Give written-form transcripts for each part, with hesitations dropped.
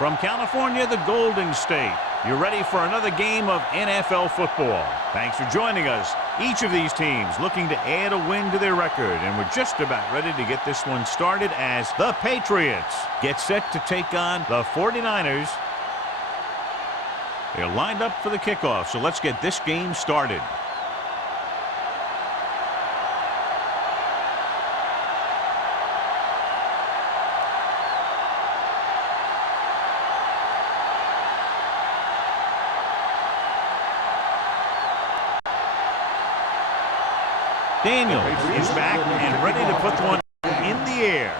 From California, the Golden State, you're ready for another game of NFL football. Thanks for joining us. Each of these teams looking to add a win to their record, and we're just about ready to get this one started as the Patriots get set to take on the 49ers. They're lined up for the kickoff, so let's get this game started. Daniel is back and ready to put one in the air.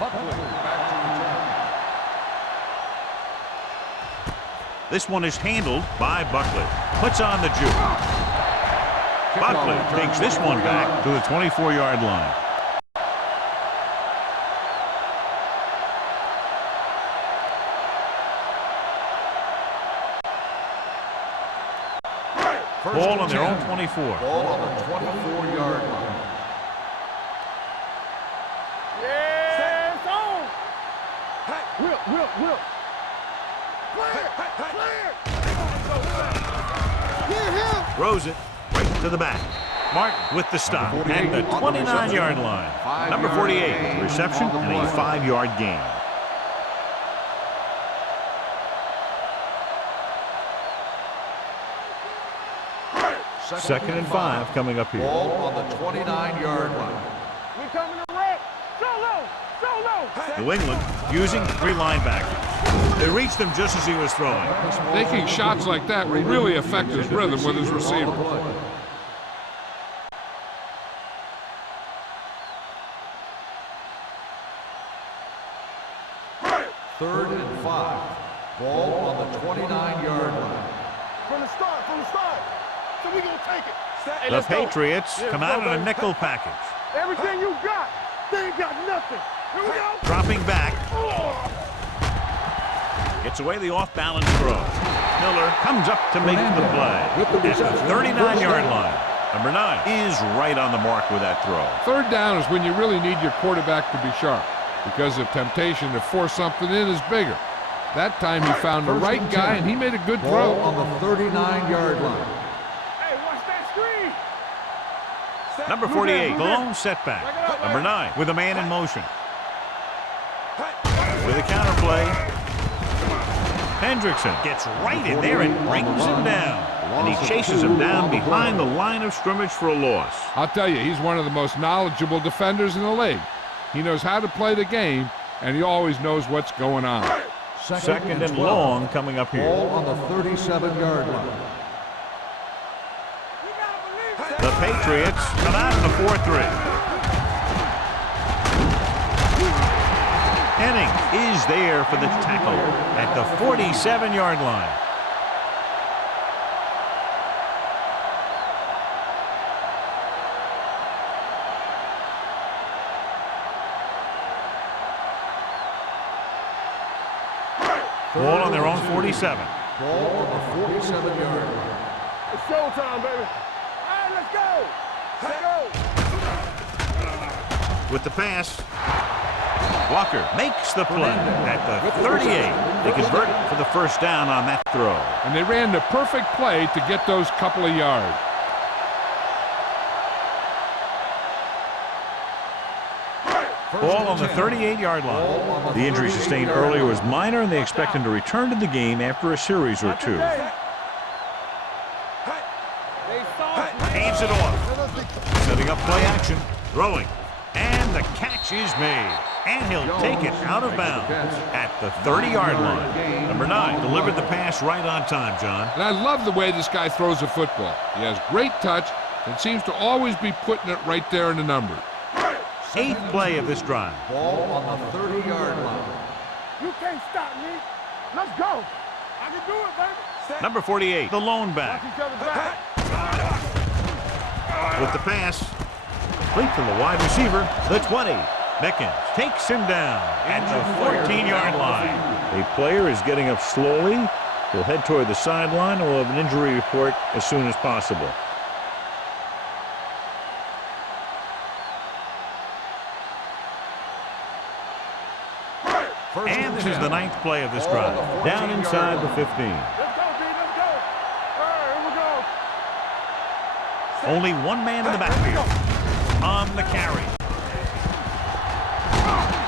This one is handled by Buckley. Puts on the juke. Buckley takes this one back to the 24-yard line. Ball on their own 24. Ball on the 24-yard line. Yeah, it's on. Will. Clear. Throws it right to the back. Martin with the stop at the 29-yard line. Number 48, reception and a 5-yard gain. Second and 5 coming up here. Ball on the 29-yard line. We coming to wreck. Solo. New England using 3 linebackers. They reached him just as he was throwing. Taking shots like that will really affect his rhythm with his receiver. Third and 5. Ball on the 29-yard line. From the start. So we gonna take it. Hey, The let's go. Patriots come out in a nickel package. Everything you got. They ain't got nothing. Here we go. Dropping back. Gets away the off-balance throw. Miller comes up to make the play at the 39-yard line. Number 9 is right on the mark with that throw. Third down is when you really need your quarterback to be sharp because the temptation to force something in is bigger. That time he found the right guy and he made a good throw. Ball on the 39-yard line. Hey, watch that screen. Number 48, the lone setback. Number 9 with a man in motion. With a counter play. Hendrickson gets right in there and brings him down. And he chases him down behind the line of scrimmage for a loss. I'll tell you, he's one of the most knowledgeable defenders in the league. He knows how to play the game, and he always knows what's going on. Second and long coming up here. Ball on the 37-yard line. The Patriots come out in a 4-3. Henning is there for the tackle at the 47-yard line. Ball on their own 47. Ball on the 47-yard line. It's showtime, baby. All right, let's go. With the pass, Walker makes the play at the 38. They convert for the first down on that throw. And they ran the perfect play to get those couple of yards. Ball on the 38-yard line. The injury sustained earlier was minor, and they expect him to return to the game after a series or 2. Hands it off. Setting up play action. Throwing. And the catch is made. And he'll take it out of bounds at the 30-yard line. Number 9 delivered the pass right on time, John. And I love the way this guy throws a football. He has great touch and seems to always be putting it right there in the numbers. 8th play of this drive. Ball on the 30-yard line. You can't stop me. Let's go. I can do it, baby. Number 48, the lone back. Watch each other's back. With the pass, complete to the wide receiver, the 20. Mickens takes him down at the 14-yard line. A player is getting up slowly. He'll head toward the sideline and will have an injury report as soon as possible. And this is the 9th play of this drive. Down inside the 15. Let's go, B. Let's go. All right, here we go. Only one man in the backfield. On the carry.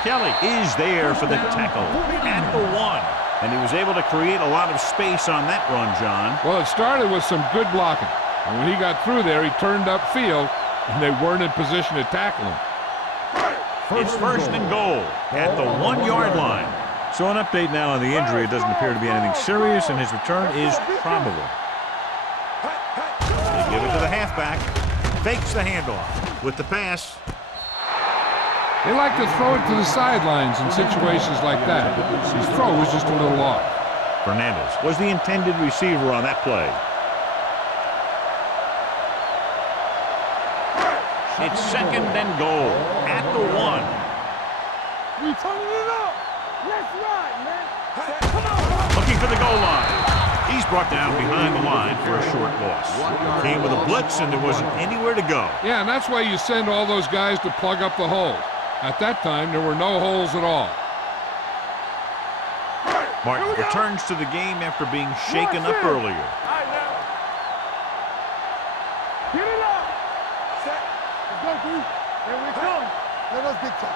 Kelly is there for the tackle at the 1. And he was able to create a lot of space on that run, John. Well, it started with some good blocking. And when he got through there, he turned upfield, and they weren't in position to tackle him. It's first and goal at the 1-yard line. So an update now on the injury. It doesn't appear to be anything serious, and his return is probable. They give it to the halfback. Fakes the handoff with the pass. They like to throw it to the sidelines in situations like that. His throw was just a little off. Fernandez was the intended receiver on that play. It's second and goal at the 1. We turning it up. Let's ride, man. Come on. Looking for the goal line. He's brought down behind the line for a short loss. Came with a blitz, and there wasn't anywhere to go. Yeah, and that's why you send all those guys to plug up the holes. At that time, there were no holes at all. Martin returns to the game after being shaken up earlier. All right, now. Get it up. Set. Let's go, B. Here we come. Let us get top.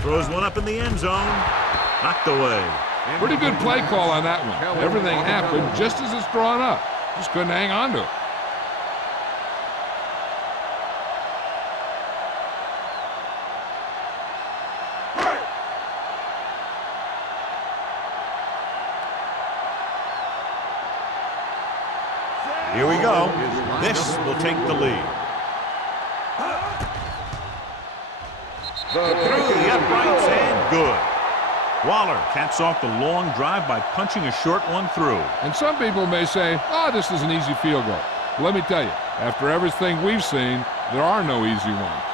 Throws one up in the end zone. Knocked away. Pretty good play call on that one. Everything happened just as it's drawn up. Just couldn't hang on to it. Here we go. This will take the lead. Through the uprights and good. Waller caps off the long drive by punching a short one through. And some people may say, oh, this is an easy field goal. But let me tell you, after everything we've seen, there are no easy ones.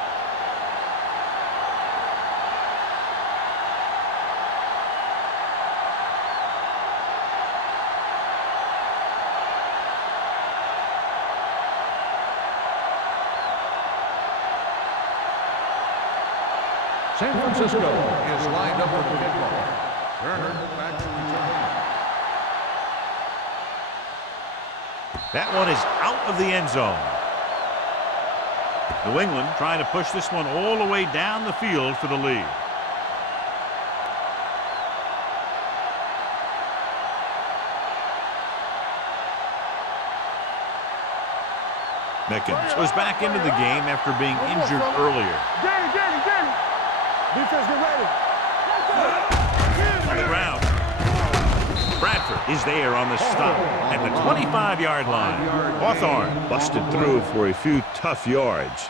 San Francisco is lined up for the kickoff. Turner back to return. That one is out of the end zone. New England trying to push this one all the way down the field for the lead. Mickens was back into the game after being injured earlier. Get it. Defense, get ready. On the ground. Bradford is there on the stop at the 25-yard line. Hawthorne busted through for a few tough yards.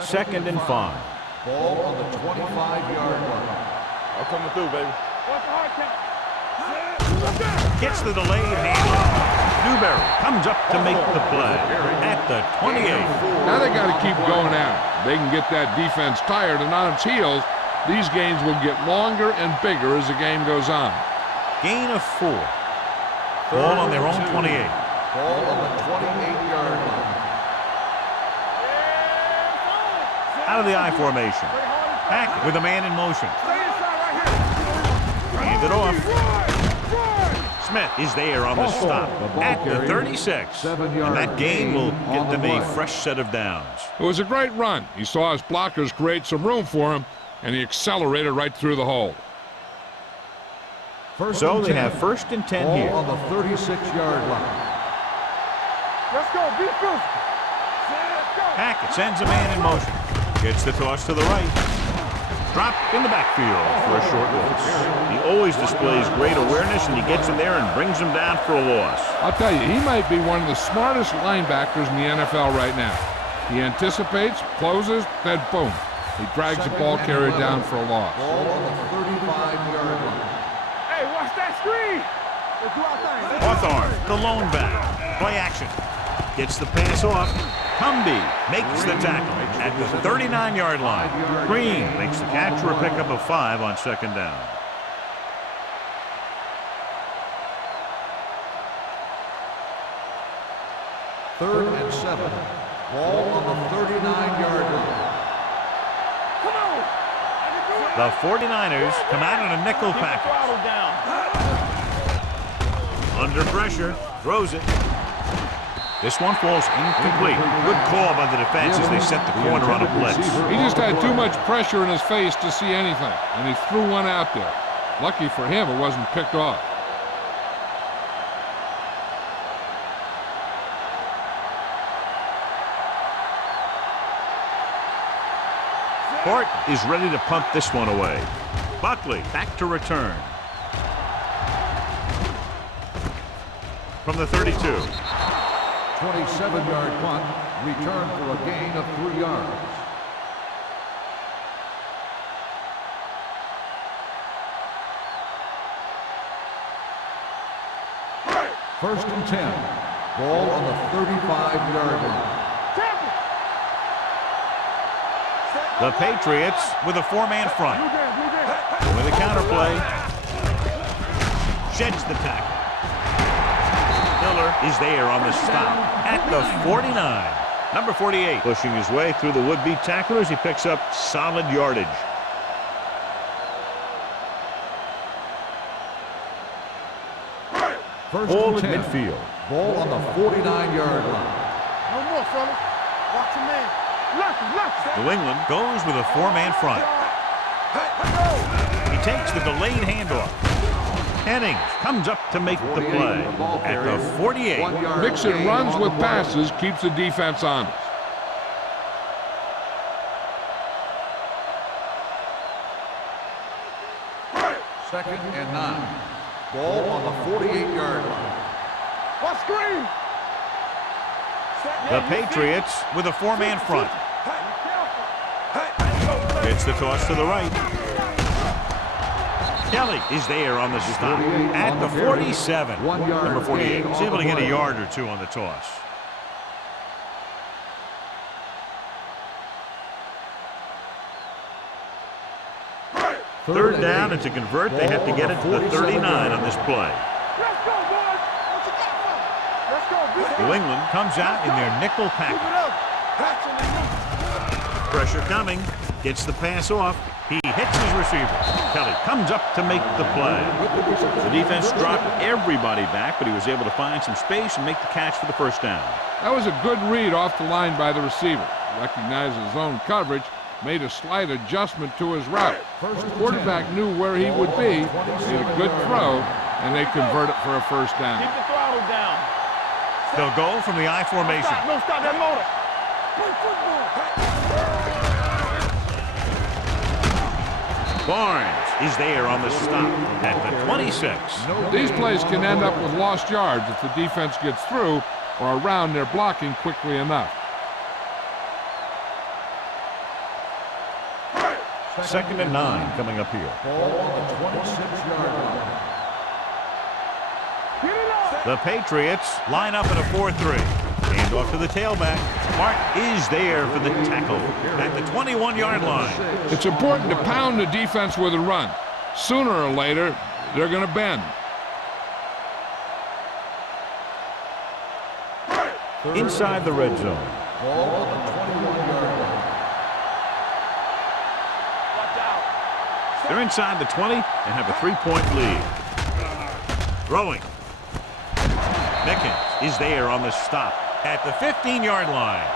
Second and 5. Ball on the 25-yard line. I'm coming through, baby. What's the hard count? Gets the delayed handoff. Newberry comes up to make the play at the 28. Now they got to keep going at it. They can get that defense tired and on its heels. These games will get longer and bigger as the game goes on. Gain of 4. Ball on their own 28. Ball on the 28-yard line. Out of the I formation. Hackett with a man in motion. Hand it off. Smith is there on the stop at the 36. And that gain will get them a fresh set of downs. It was a great run. He saw his blockers create some room for him, and he accelerated right through the hole. So they have first and 10 here. Ball on the 36-yard line. Let's go, be physical. Hackett sends a man in motion. Gets the toss to the right. Dropped in the backfield for a short loss. He always displays great awareness, and he gets in there and brings him down for a loss. I'll tell you, he might be one of the smartest linebackers in the NFL right now. He anticipates, closes, then boom. He drags the ball carrier down for a loss. Ball on the 35-yard line. Hey, watch that screen. Let's do our thing. Hawthorne, the lone back. Play action. Gets the pass off. Cumby makes the tackle at the 39-yard line. Green makes the catch for a pickup of 5 on second down. 3rd and 7. Ball on the 39-yard line. Come on. The 49ers come out in a nickel package. Under pressure, throws it. This one falls incomplete. Good call by the defense as they set the corner on a blitz. He just had too much pressure in his face to see anything, and he threw one out there. Lucky for him, it wasn't picked off. Hart is ready to punt this one away. Buckley back to return. From the 32. 27-yard punt, return for a gain of 3 yards. First and 10. Ball on the 35-yard line. The Patriots with a 4-man front. With a counterplay. Sheds the tackle. Miller is there on the stop at the 49. Number 48 pushing his way through the would-be tacklers. He picks up solid yardage. First Ball at and 10. midfield. Ball on the 49-yard line. No more, fellas. Watch your man. New England goes with a 4-man front. He takes the delayed handoff. Hennings comes up to make the play at the 48. Mixon runs with passes, keeps the defense honest. Second and 9. Ball on the 48-yard line. What screen? The Patriots with a 4-man front. Gets the toss to the right. Kelly is there on the stop at the 47. Number 48 is able to get a yard or two on the toss. Third down, and to convert, they have to get it to the 39 on this play. Let's go, boys. What you got for me? Let's go, bitch. New England comes out in their nickel package. Pressure coming. Gets the pass off. He hits his receiver. Kelly comes up to make the play. The defense dropped everybody back, but he was able to find some space and make the catch for the first down. That was a good read off the line by the receiver. Recognized his own coverage, made a slight adjustment to his route. The quarterback knew where he would be, made a good throw, and they convert it for a first down. Keep the throttle down. They'll go from the I formation. No, stop that motor. Play football. Barnes is there on the stop at the 26. These plays can end up with lost yards if the defense gets through or around their blocking quickly enough. Second and 9 coming up here. Ball on the 26-yard line. The Patriots line up in a 4-3. Hand off to the tailback. Mark is there for the tackle at the 21-yard line. It's important to pound the defense with a run. Sooner or later, they're going to bend. Inside the red zone. Ball on the 21-yard line. They're inside the 20 and have a 3-point lead. Throwing. Mickens is there on the stop at the 15-yard line.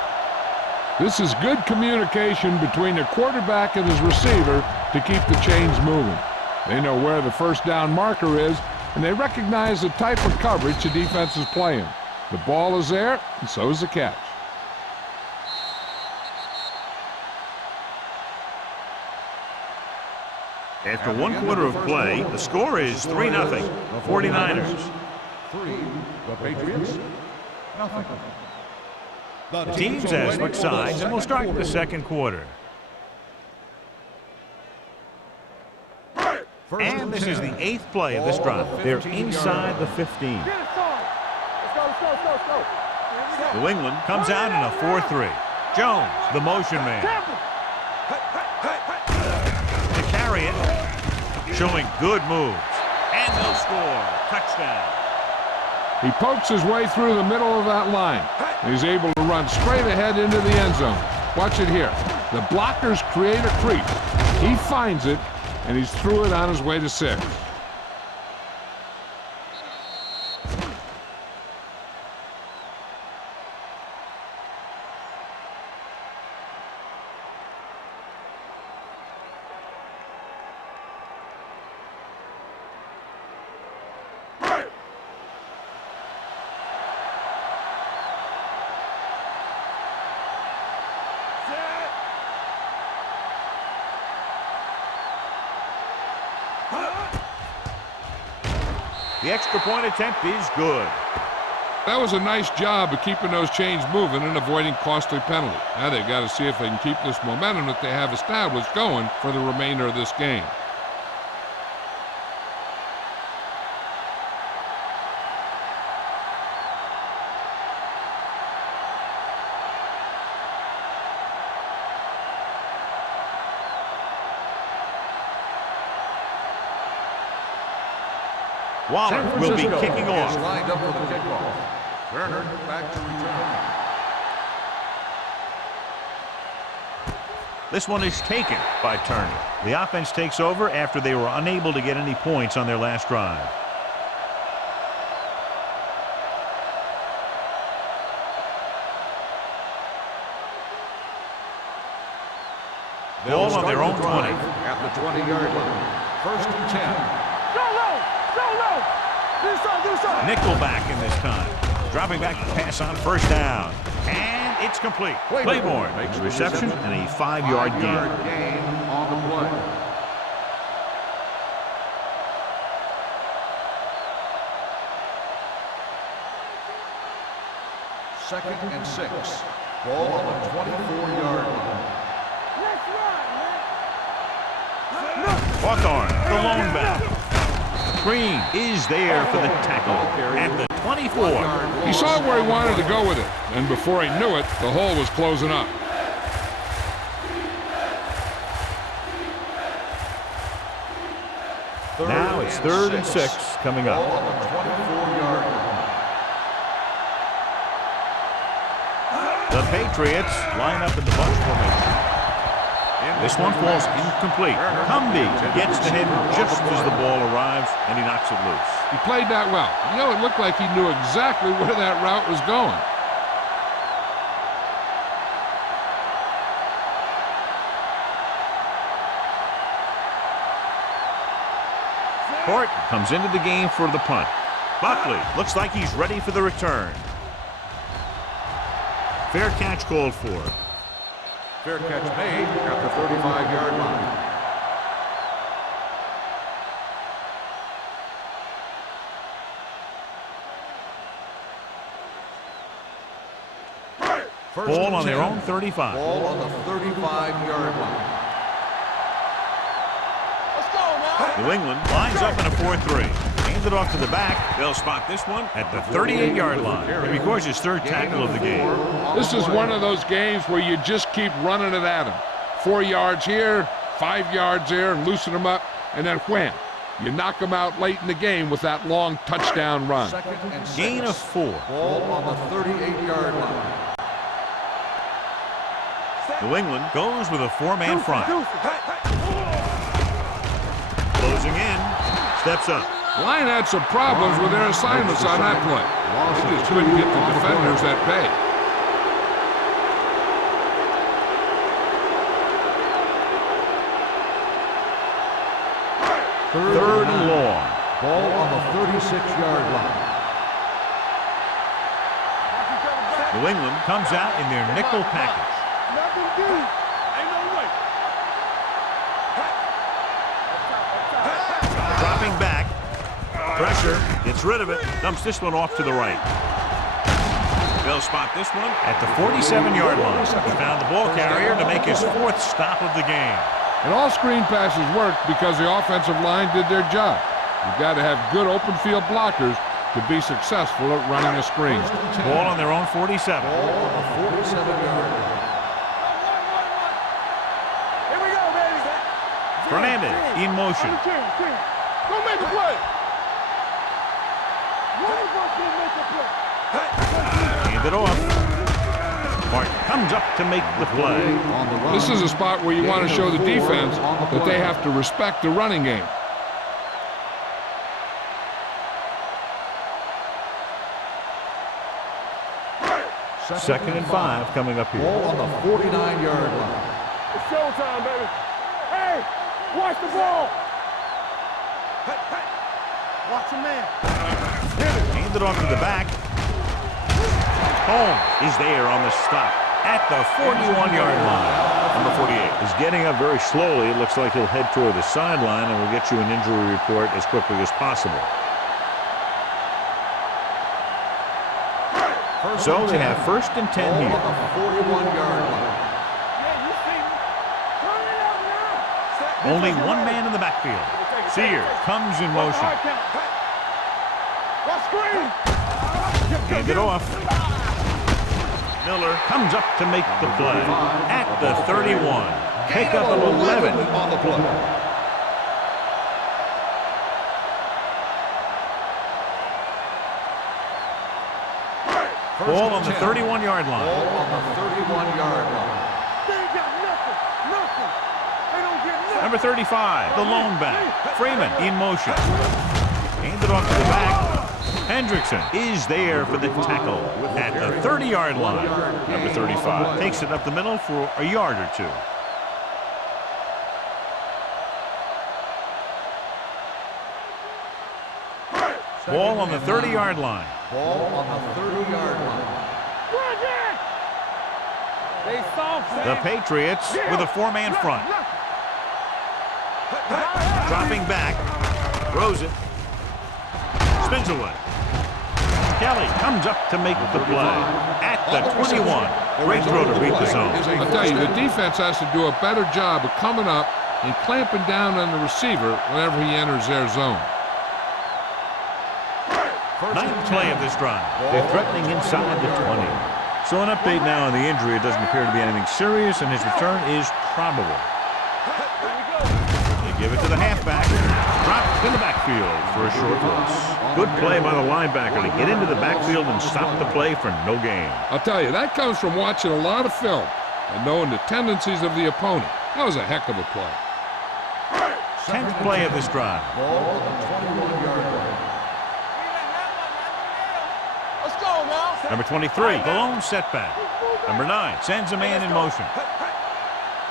This is good communication between the quarterback and his receiver to keep the chains moving. They know where the first down marker is, and they recognize the type of coverage the defense is playing. The ball is there, and so is the catch. After 1 quarter of play, the score is 3-0. 49ers. 3, the Patriots, nothing. The teams have switched sides, and we'll start the second quarter. And this is the 8th play of this drive. They're inside the 15. Let's go. New England comes out in a 4-3. Jones, the motion man. To carry it, showing good moves. And they'll score. Touchdown. He pokes his way through the middle of that line. He's able to run straight ahead into the end zone. Watch it here. The blockers create a creep. He finds it, and he's through it on his way to 6. The extra point attempt is good. That was a nice job of keeping those chains moving and avoiding costly penalty. Now they've got to see if they can keep this momentum that they have established going for the remainder of this game. Waller will be kicking off. Is lined up for the kickoff. Turner back to return. This one is taken by Turner. The offense takes over after they were unable to get any points on their last drive. Ball on their own 20. At the 20-yard line. 1st and 10. Nickelback in this time. Dropping back to pass on 1st down. And it's complete. Claiborne makes the reception and a 5-yard gain. Gain on the play. Second and 6. Ball on the 24-yard line. Hawthorne, the lone back. Green is there for the tackle at the 24. He saw where he wanted to go with it, and before he knew it, the hole was closing up. Now it's 3rd and 6 coming up. Ball on the 24-yard line. The Patriots line up in the bunch formation. This one falls incomplete. Cumbie gets to him just as the ball arrives, and he knocks it loose. He played that well. You know, it looked like he knew exactly where that route was going. Horton comes into the game for the punt. Buckley looks like he's ready for the return. Fair catch called for. Fair catch made at the 35-yard line. Ball on their own 35. Ball on the 35-yard line. Let's go, man. New England lines up in a 4-3. Hands it off to the back. They'll spot this one at the 38-yard line. It records his 3rd tackle of the game. This is one of those games where you just keep running it at him. 4 yards here, 5 yards there, and loosen them up, and then wham. You knock them out late in the game with that long touchdown run. Gain of 4. Ball on the 38-yard line. New England goes with a 4-man front. Closing in. Steps up. Line had some problems with their assignments on that play. They just couldn't get the defenders at bay. 3rd and long. Ball on the 36-yard line. New England comes out in their nickel package. Nothing deep. Ain't no way. Dropping back. Pressure. Gets rid of it. Dumps this one off to the right. They'll spot this one at the 47-yard line. He found the ball carrier to make his 4th stop of the game. And all screen passes worked because the offensive line did their job. You've got to have good open field blockers to be successful at running a screen. Ball on their own 47. Ball on the 47-yard line. Here we go, baby. Fernandez in motion. Go make a play. One of us will make a Hand it off. Martin comes up to make the play. This is a spot where you want to show the defense that they have to respect the running game. Second and 5 coming up here. Ball on the 49-yard line. It's showtime, baby. Hey, watch the ball. Watch your man. Hand it off to the back. Holmes is there on the stop at the 41-yard line. Number 48 is getting up very slowly. It looks like he'll head toward the sideline, and we'll get you an injury report as quickly as possible. So they have first and 10 here. On the 41-yard line. Yeah, you see me. Turn it up now. Only one man in the backfield. Sears comes in motion. Watch screen. Hand it off. Miller comes up to make the play at the 31. Pick up of 11 on the play. Ball on the 31-yard line. Ball on the 31-yard line. They ain't got nothing. Nothing. They don't get nothing. Number 35, the lone back. Freeman in motion. Hand it off to the back. Hendrickson is there for the tackle at the 30-yard line. Number 35 takes it up the middle for a yard or two. Ball on the 30-yard line. Ball on the 30-yard line. Run it. They soft. The Patriots with a four-man front. Dropping back. Throws it. Spins away. Kelly comes up to make the play at the 21. Great throw to beat the zone. I'll tell you, the defense has to do a better job of coming up and clamping down on the receiver whenever he enters their zone. Ninth play of this drive. They're threatening inside the 20. So an update now on the injury. It doesn't appear to be anything serious, and his return is probable. They give it to the halfback. Dropped in the backfield for a short loss. Good play by the linebacker to get into the backfield and stop the play for no gain. I'll tell you, that comes from watching a lot of film and knowing the tendencies of the opponent. That was a heck of a play. 10th play of this drive. Ball on the 21-yard line. Let's go now. Number 23, the lone setback. Number 9 sends a man in motion.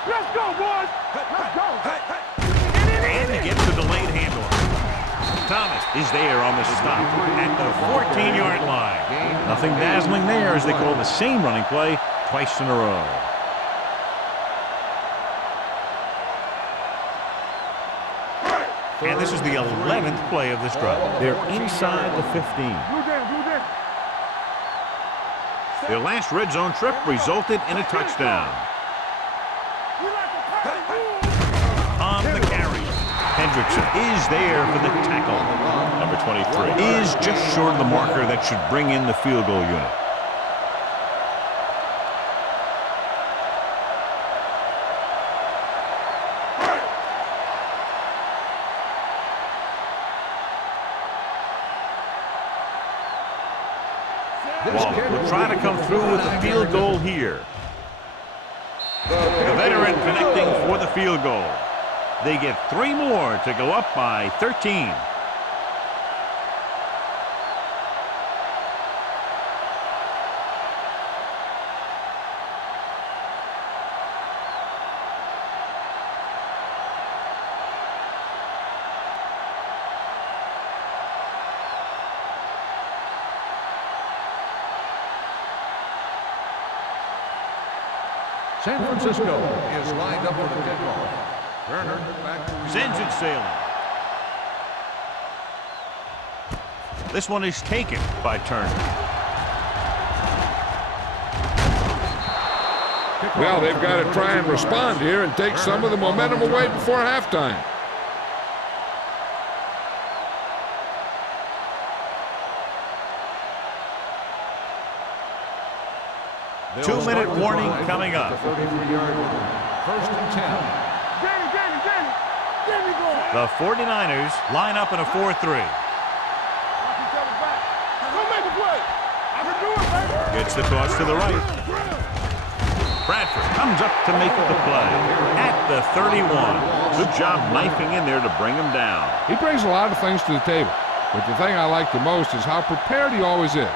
Let's go, boys. Let's go. And he gets the delayed handoff. Thomas is there on the stop at the 14-yard line. Nothing dazzling there as they call the same running play twice in a row. And this is the 11th play of this drive. They're inside the 15. Blue down. Their last red zone trip resulted in a touchdown. We like to pass. On the carry, Hendrickson is there for the tackle. Number 23 is just short of the marker that should bring in the field goal unit. Waller will try to come through with the field goal here. The veteran connecting for the field goal. They get 3 more to go up by 13. San Francisco is lined up for the kickoff. Turner back to Sends it sailing. This one is taken by Turner. Well, they've got to try and respond here and take some of the momentum away before halftime. Two-minute warning coming up. 33-yard line. First and 10. Danny, go. The 49ers line up in a 4-3. Watch each other back. Go make a play. Fakes the toss to the right. Bradford comes up to make the play at the 31. Good job knifing in there to bring him down. He brings a lot of things to the table, but the thing I like the most is how prepared he always is.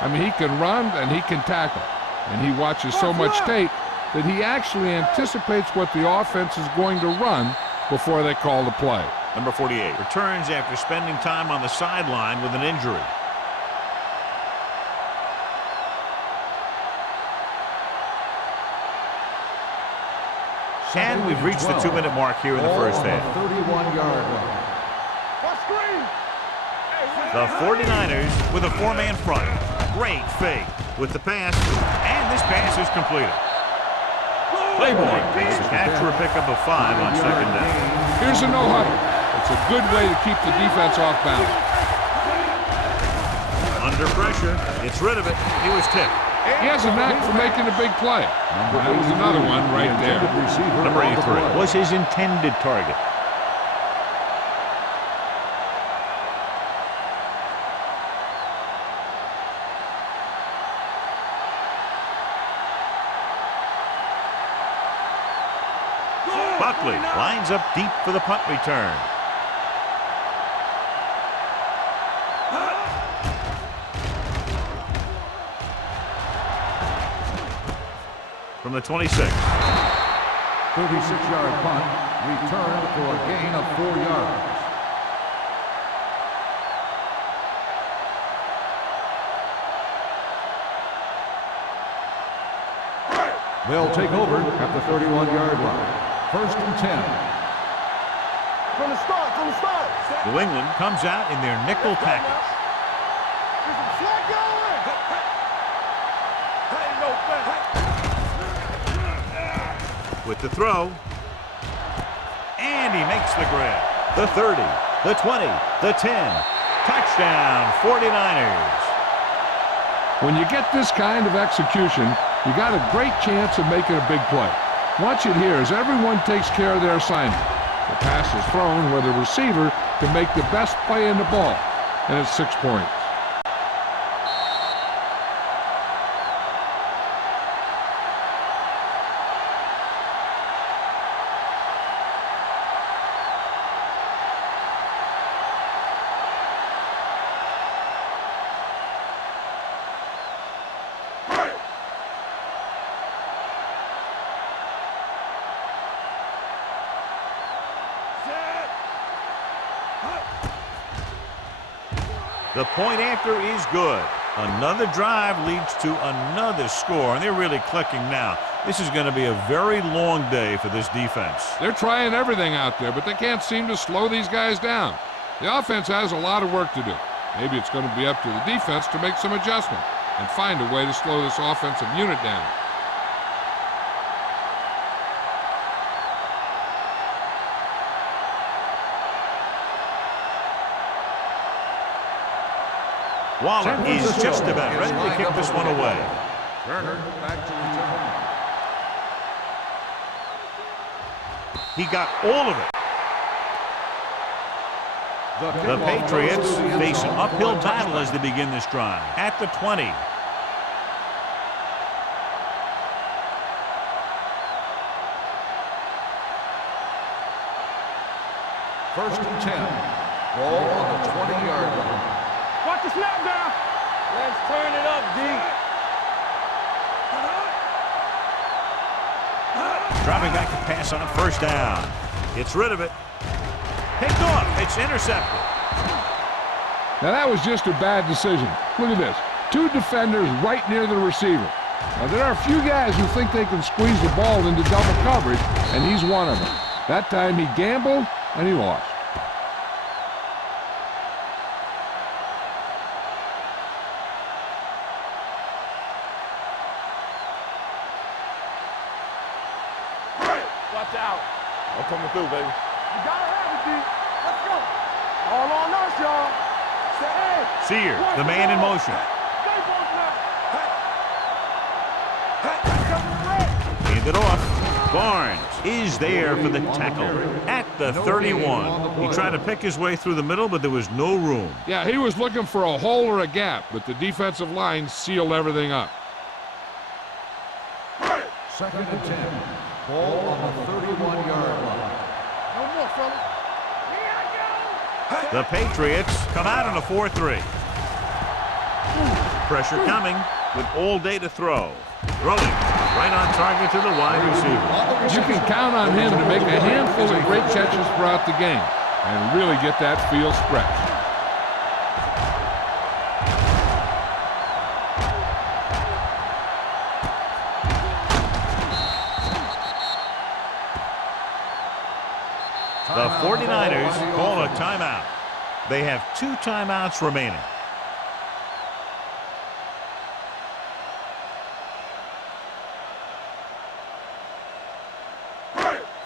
I mean, he can run and he can tackle, and he watches so much tape that he actually anticipates what the offense is going to run before they call the play. Number 48 returns after spending time on the sideline with an injury. And we've reached the 2-minute mark here in the first half. 31-yard line. The 49ers with a 4-man front. Great fake with the pass, and this pass is completed. Claiborne makes the catch for a pickup of 5 on second down. Here's a no-huddle. It's a good way to keep the defense off balance. Under pressure, gets rid of it. He was tipped. He has a knack for making a big play. That was another one right there. Number 83 was his intended target. Buckley lines up deep for the punt return. From the 26. 36-yard punt, returned for a gain of 4 yards. They'll take over at the 31-yard line. 1st and 10. From the start, from the start. New England comes out in their nickel package. With the throw. And he makes the grab. The 30, the 20, the 10. Touchdown, 49ers. When you get this kind of execution, you got a great chance of making a big play. Watch it here as everyone takes care of their assignment. The pass is thrown where the receiver can make the best play in the ball, and it's 6 points. The point after is good. Another drive leads to another score, and they're really clicking now. This is going to be a very long day for this defense. They're trying everything out there, but they can't seem to slow these guys down. The offense has a lot of work to do. Maybe it's going to be up to the defense to make some adjustment and find a way to slow this offensive unit down. Waller is just about ready to kick this one away. Turner back to return. He got all of it. The Patriots face an uphill battle as they begin this drive. At the 20. First and 10. Ball on the 20-yard line. Watch the snap down. Let's turn it up, D. Dropping back to pass on first down. Gets rid of it. Picked off. It's intercepted. Now that was just a bad decision. Look at this. 2 defenders right near the receiver. Now there are a few guys who think they can squeeze the ball into double coverage, and he's one of them. That time he gambled, and he lost. Watch out. I'm coming through, baby. You gotta have it, D. Let's go. All on us, y'all. Hey. Sear, the man in motion. Stay close now. Hand it off. Barnes is there for the tackle at the 31. He tried to pick his way through the middle, but there was no room. Yeah, he was looking for a hole or a gap, but the defensive line sealed everything up. Second and 10. Ball on the 31-yard line. No more, fellas. The Patriots come out in a 4-3. Pressure coming with all day to throw. Throwing right on target to the wide receiver. You can count on him to make a handful of great catches throughout the game and really get that field stretched. The 49ers call a timeout. They have 2 timeouts remaining.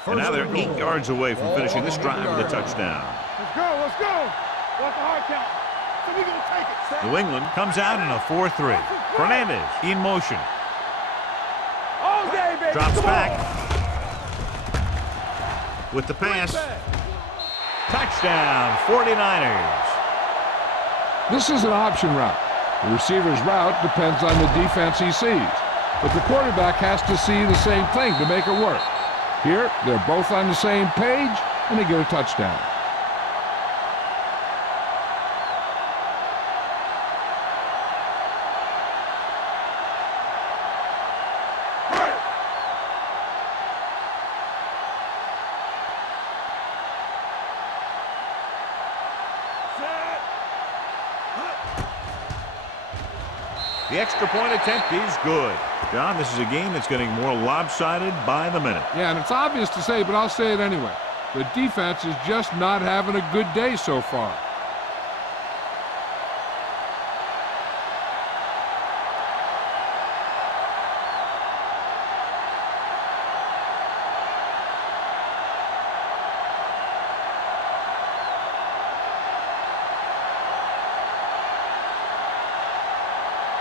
And now they're 8 yards away from finishing this drive with a touchdown. Let's go, let's go. What's the hard count? So we gonna take it. New England comes out in a 4-3. Fernandez in motion. All day, baby. Drops Come back. on. With the pass. Touchdown, 49ers. This is an option route. The receiver's route depends on the defense he sees, but the quarterback has to see the same thing to make it work. Here, they're both on the same page, and they get a touchdown. The extra point attempt is good. John, this is a game that's getting more lopsided by the minute. Yeah, and it's obvious to say, but I'll say it anyway. The defense is just not having a good day so far.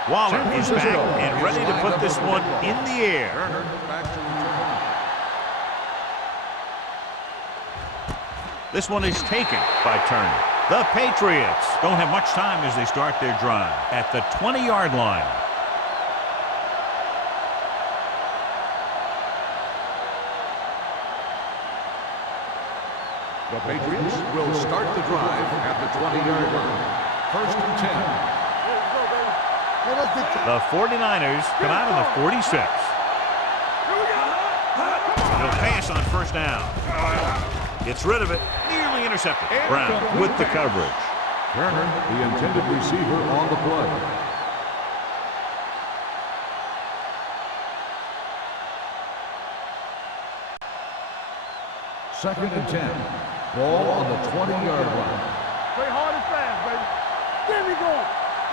Waller is back and ready to put this one in the air. This one is taken by Turner. The Patriots don't have much time as they start their drive at the 20-yard line. The Patriots will start the drive at the 20-yard line. First and 10. The 49ers come out of the 46. He'll pass on first down. Gets rid of it. Nearly intercepted. Brown with the coverage. Turner, the intended receiver, on the play. Second and 10. Ball on the 20-yard line. Play hard and fast, baby. There we go.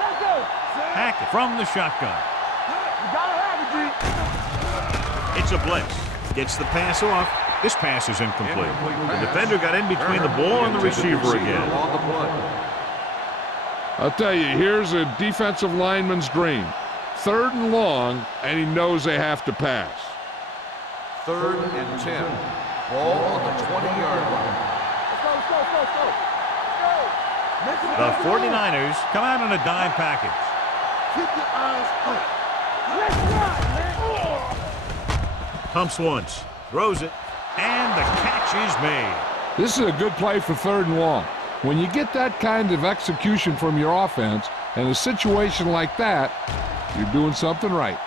Let's go. Hackett from the shotgun. You gotta have it, G. It's a blitz. Gets the pass off. This pass is incomplete. The defender got in between the ball and the receiver again. I'll tell you, here's a defensive lineman's dream. 3rd and long, and he knows they have to pass. 3rd and 10. Ball on the 20-yard line. Let's go. The 49ers come out on a dime package. Keep your eyes up. Let's run, man. Pumps once, throws it, and the catch is made. This is a good play for 3rd and long. When you get that kind of execution from your offense in a situation like that, you're doing something right.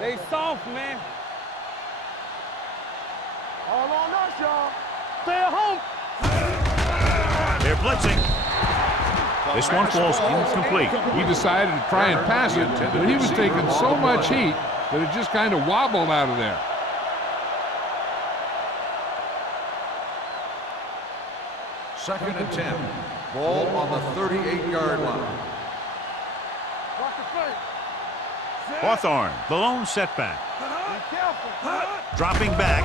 They soft, man. All on us, y'all. Stay at home. They're blitzing. This one falls incomplete. He decided to try and pass it, but he was taking so much heat that it just kind of wobbled out of there. Second and 10. Ball on the 38-yard line. Watch the play. Hawthorne, the lone setback. Be careful. Dropping back.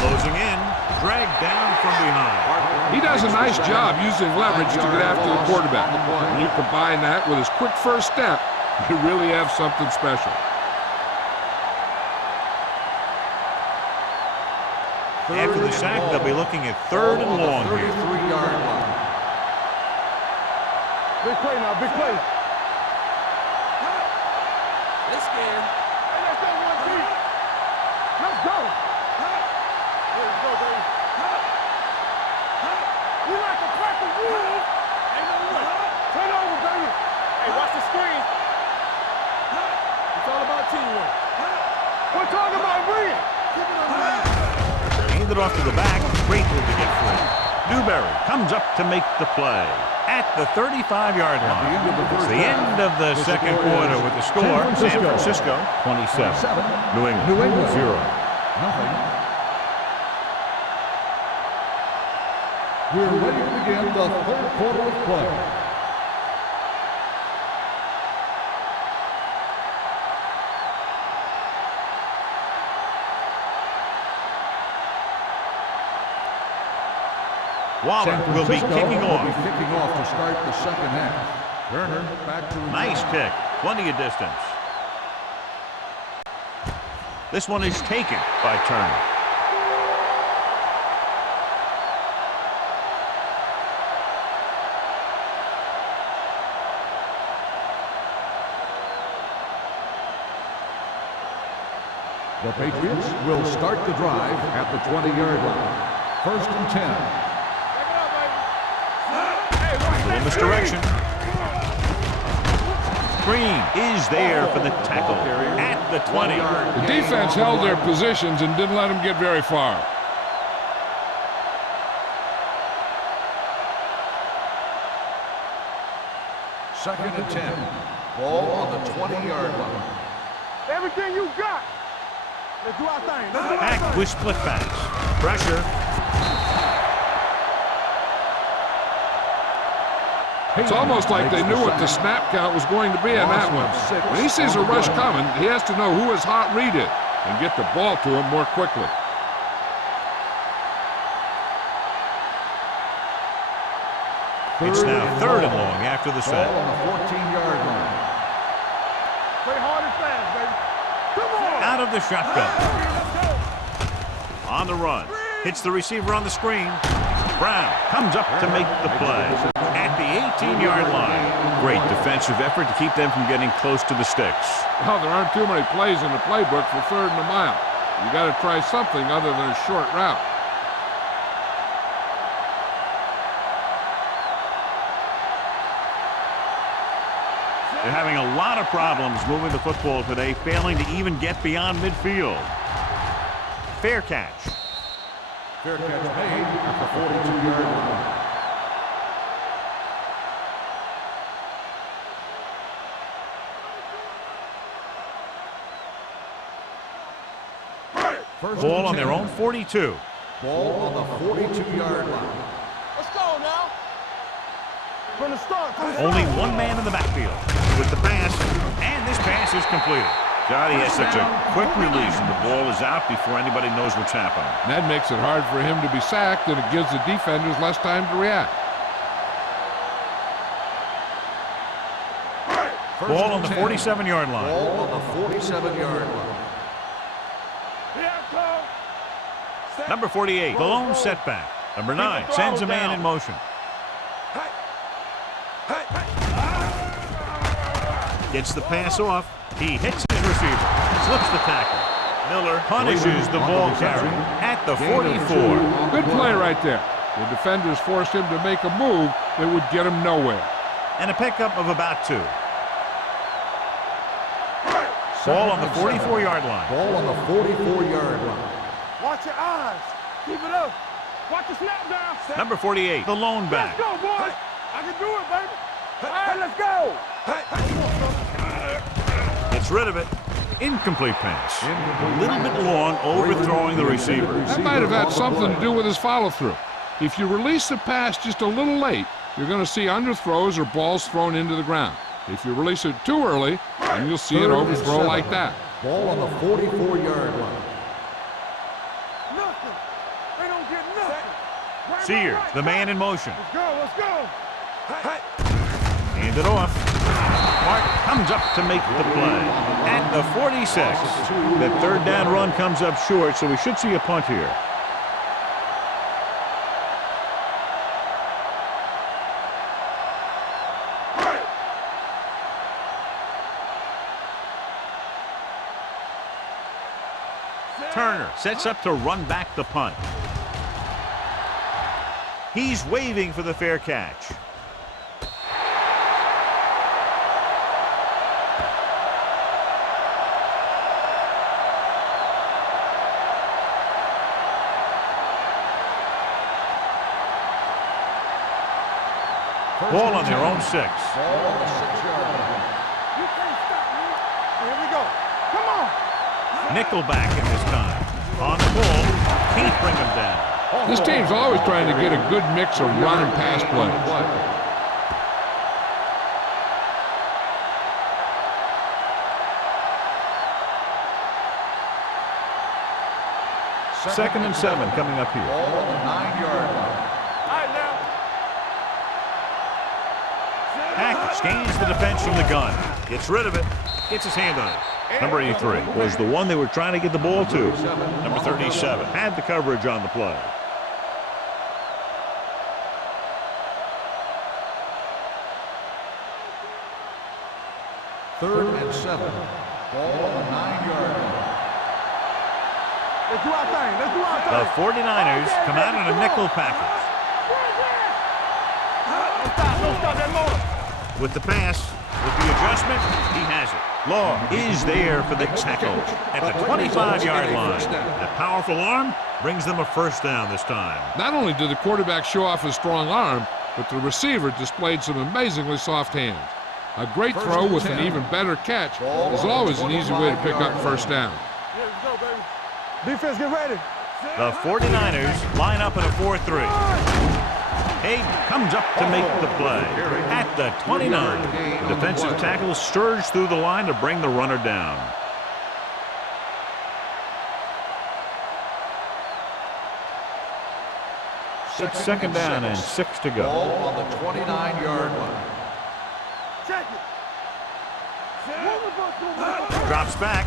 Closing in. Dragged down from behind. He does a nice job using leverage to get after the quarterback. When you combine that with his quick first step, you really have something special. After the sack, they'll be looking at third and long here. 33-yard line. Big play now, big play. This game. Hey, let's go, 1-3. Let's go. Let's go, baby. We like to crack the rules. Ain't no way. Turn over, baby. Hey, watch the screen. It's all about teamwork. We're talking about win. Keep it on the line. Hand it off to the back. Great move to get free. Newberry comes up to make the play at the 35-yard line. It's the end of the second quarter with the score. San Francisco 27. New England 0. Nothing. We're ready to begin the third quarter of play. Waller will be kicking off. To start the second half. Turner back to Nice kick. Plenty of distance. This one is taken by Turner. The Patriots will start the drive at the 20-yard line. First and 10. Little misdirection. Green is there for the tackle at the 20. The defense held their positions and didn't let them get very far. Second and 10. Ball on the 20-yard line. Everything you got. Let's do our thing. Let's do our Back thing. with split backs. Pressure. It's almost like they knew what the snap count was going to be in that one. When he sees a rush coming, he has to know who his hot read is and get the ball to him more quickly. It's now third and long after the Ball set. on the 14-yard line. Play hard and fast, baby. Come on. Out of the shotgun. On the run. Hits the receiver on the screen. Brown comes up to make the play at the 18-yard line. Great defensive effort to keep them from getting close to the sticks. Well, there aren't too many plays in the playbook for third and a mile. You got to try something other than a short route. They're having a lot of problems moving the football today, failing to even get beyond midfield. Fair catch. Fair catch made at the 42-yard line. Ball on their own 42. Ball on the 42-yard line. Let's go now. From the start. Only one man in the backfield with the pass, and this pass is completed. God, he has such a quick release, and the ball is out before anybody knows what's happening. And that makes it hard for him to be sacked, and it gives the defenders less time to react. Ball on the 47-yard line. Ball on the 47-yard line. Number 48, the lone setback. Number 9 sends a man in motion. Gets the pass off. He hits his receiver. Slips the tackle. Miller punishes the ball carrier at the 44. Good play right there. The defenders forced him to make a move that would get him nowhere. And a pickup of about 2. Ball on the 44-yard line. Ball on the 44-yard line. Watch your eyes. Keep it up. Watch the snap down. Number 48, the lone back. Let's go, boys. I can do it, baby. All right, let's go. Gets rid of it. Incomplete pass. A little bit long, overthrowing the receiver. That might have had something to do with his follow-through. If you release the pass just a little late, you're going to see underthrows or balls thrown into the ground. If you release it too early, then you'll see an overthrow like that. Ball on the 44-yard line. Nothing. They don't get nothing. Sears, the man in motion. Let's go, let's go. Hand it off. Mark comes up to make the play at the 46. That third down run comes up short, so we should see a punt here. Turner sets up to run back the punt. He's waving for the fair catch. Ball on their own 6. Ball on the 6-yard line. You can't stop me. Here we go. Come on. Nickelback in this time. On the ball. Can't bring him down. This team's always trying to get a good mix of run and pass plays. Second and 7 coming up here. Ball on the 9-yard line. All right, now. Hackett scans the defense from the gun. Gets rid of it. Gets his hand on it. Number 83 was the one they were trying to get the ball to. Number 37 had the coverage on the play. Third and 7. Ball on the 9-yard line. Let's do our thing. Let's do our thing. The 49ers come out in a nickel package. Don't stop that motor. With the pass, with the adjustment, he has it. Law is there for the tackle at the 25-yard line. The powerful arm brings them a first down this time. Not only did the quarterback show off his strong arm, but the receiver displayed some amazingly soft hands. A great throw with an even better catch is always an easy way to pick up first down. Here we go, baby. Defense, get ready. The 49ers line up in a 4-3. Hayden comes up to make the play at the 29. The defensive tackle surged through the line to bring the runner down. It's second down and 6 to go. Ball on the 29-yard line. Check it. Drops back.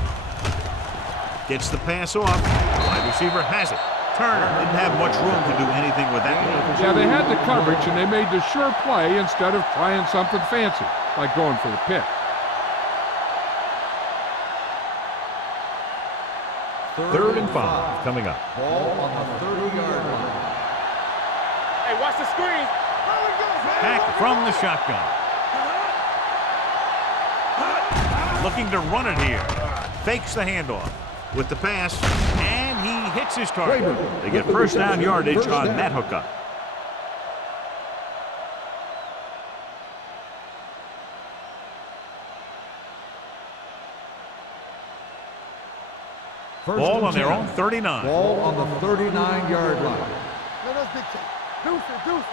Gets the pass off. Wide receiver has it. Turner didn't have much room to do anything with that one. Yeah, they had the coverage, and they made the sure play instead of trying something fancy, like going for the pick. Third and 5 coming up. Ball on the 30-yard line. Hey, watch the screen. Hackett from the shotgun. Looking to run it here. Fakes the handoff with the pass, and he hits his target. They get first down yardage on that hookup. Ball on their own 39. Ball on the 39-yard line. Let us dictate. Deuce it.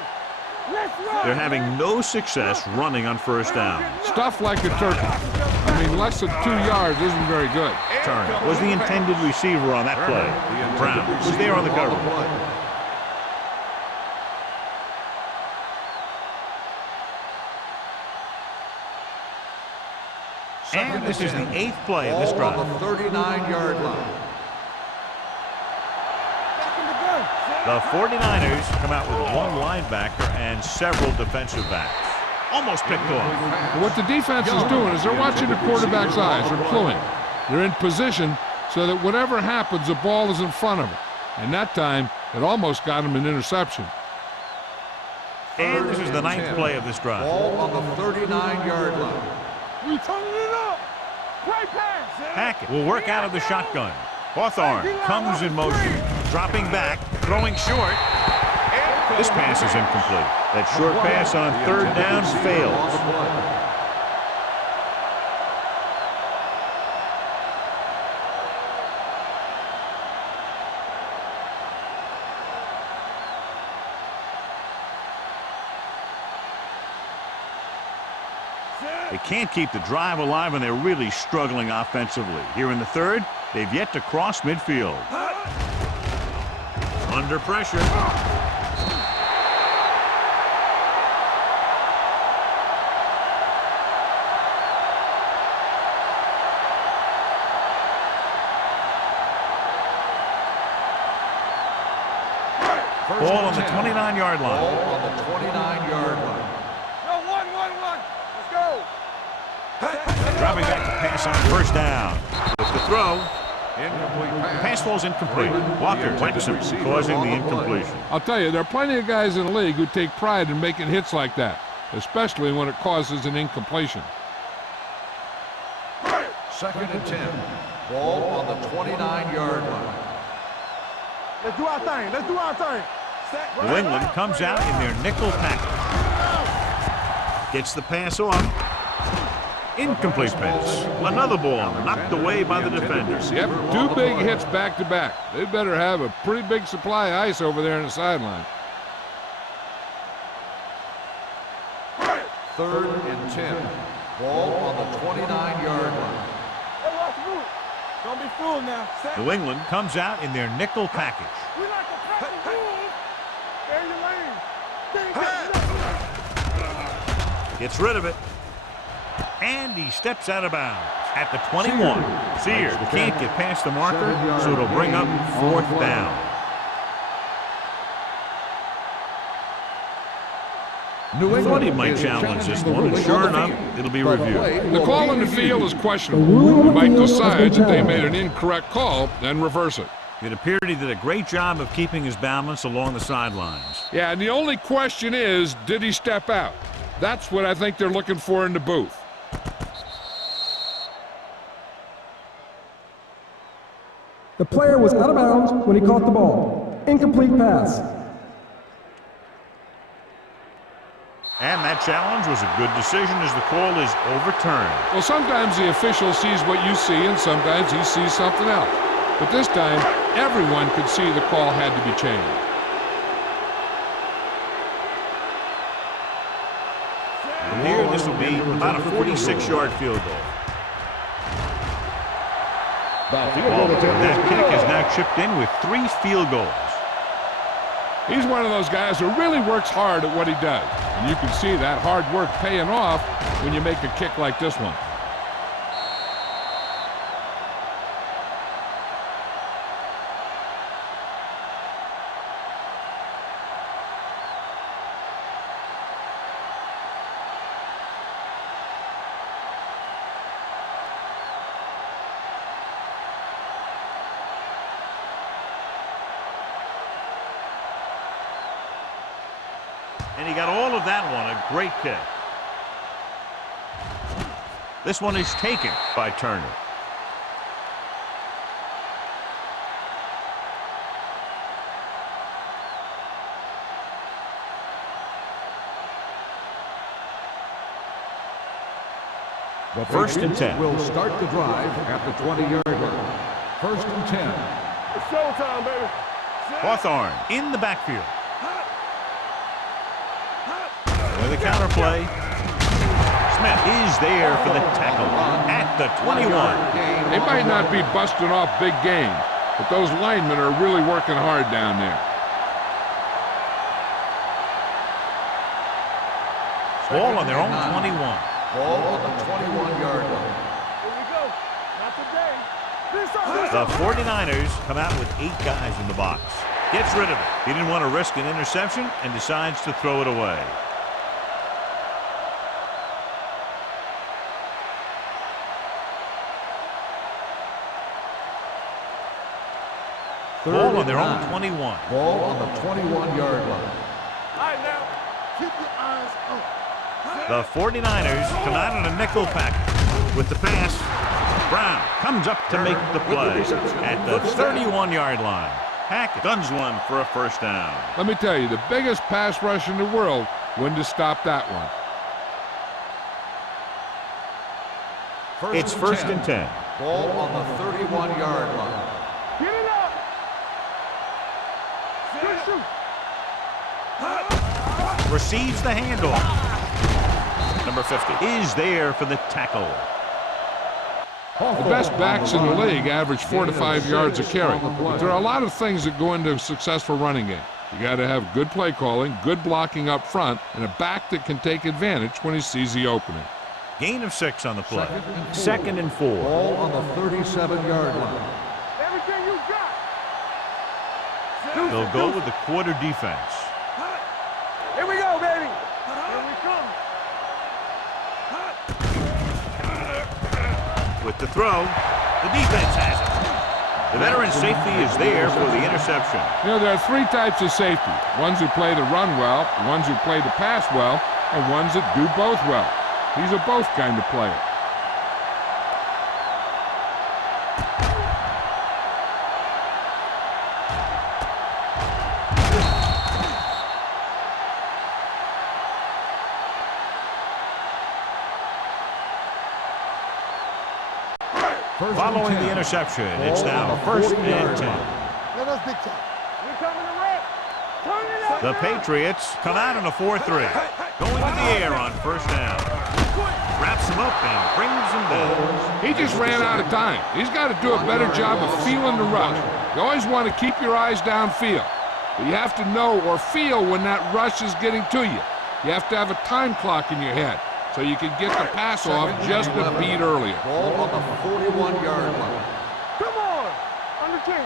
Let's run. They're having no success running on first down. Stuff like a turkey. I mean, less than 2 yards isn't very good. Turner was the intended receiver on that play. Brown was there on the cover. And this is the 8th play of this drive. Ball on the 39-yard line. Back in the gun. The 49ers come out with one linebacker and several defensive backs. Almost picked off. What the defense is doing is they're watching the quarterback's eyes. They're cluing. They're in position so that whatever happens, the ball is in front of them. And that time, it almost got him an interception. And this is the 9th play of this drive. Ball on the 39-yard line. We turning it up. Great pass. Hackett will work out of the shotgun. Hawthorne comes in motion. Dropping back, throwing short. This pass is incomplete. That short pass on third down fails. They can't keep the drive alive, and they're really struggling offensively. Here in the third, they've yet to cross midfield. Under pressure. Ball on the 29-yard line. Ball on the 29-yard line. No, one. Let's go. Dropping back to pass on first down. With the throw, Incomplete The pass. pass falls incomplete. Walker whacks him, causing the incompletion. I'll tell you, there are plenty of guys in the league who take pride in making hits like that, especially when it causes an incompletion. 2nd and 10. Ball on the 29-yard line. Let's do our thing. Let's do our thing. New England comes out in their nickel package. Gets the pass off. Incomplete pass. Another ball knocked away by the defenders. Yep, 2 big hits back-to-back. They better have a pretty big supply of ice over there in the sideline. 3rd and 10. Ball on the 29-yard line. Hey, watch the move. Don't be fooled now. New England comes out in their nickel package. We like to pass the rules. Stay in your lane. Gets rid of it. And he steps out of bounds at the 21. Sears can't get past the marker, so it'll bring up 4th down. New Somebody England might is challenge this challenging one, and the sure ruling on enough, the field. it'll be But reviewed. play The will call be on the reviewed. field is questionable. We might decide that they made an incorrect call and reverse it. It appeared he did a great job of keeping his balance along the sidelines. Yeah, and the only question is, did he step out? That's what I think they're looking for in the booth. The player was out of bounds when he caught the ball. Incomplete pass. And that challenge was a good decision as the call is overturned. Well, sometimes the official sees what you see, and sometimes he sees something else. But this time, everyone could see the call had to be changed. From here, this will be about a 46-yard field goal. That kick is now chipped in with 3 field goals. He's one of those guys who really works hard at what he does. And you can see that hard work paying off when you make a kick like this one. And he got all of that one, a great kick. This one is taken by Turner. The 1st and Patriots 10. will start the drive at the 20-yard line. 1st and 10. It's showtime, baby. Hawthorne in the backfield. With a counter play. Smith is there for the tackle at the 21. They might not be busting off big games, but those linemen are really working hard down there. Ball on their own 21. Ball on the 21-yard line. Here we go. Not today. The 49ers come out with 8 guys in the box. Gets rid of it. He didn't want to risk an interception and decides to throw it away. Ball on their own 21. Ball on the 21-yard line. All right, now. Keep your eyes up. The 49ers come out in a nickel package with the pass. Brown comes up to make the play at the 31-yard line. Hackett guns one for a 1st down. Let me tell you, the biggest pass rush in the world wouldn't have stopped that one. It's 1st and 10. Ball on the 31-yard line. Get it up. Good shoot. Receives the handoff. Number 50 is there for the tackle. The best backs in the league average 4 to 5 yards a carry. But there are a lot of things that go into a successful running game. You got to have good play calling, good blocking up front, and a back that can take advantage when he sees the opening. Gain of 6 on the play. 2nd and 4. Ball on the 37-yard line. Everything you got. They'll go with the quarter defense. Here we go, baby. Here we come. With the throw, the defense has it. The veteran safety is there for the interception. You know, there are three types of safety. Ones who play the run well, ones who play the pass well, and ones that do both well. He's a both kind of player. Following the interception, it's now 1st and 10. The Patriots come out in a 4-3. Going to the air on 1st down. Wraps him up and brings him down. He just ran out of time. He's got to do a better job of feeling the rush. You always want to keep your eyes downfield. But you have to know or feel when that rush is getting to you. You have to have a time clock in your head so you can get the pass off just a beat earlier. Ball on the 41-yard line. Come on! Under 10.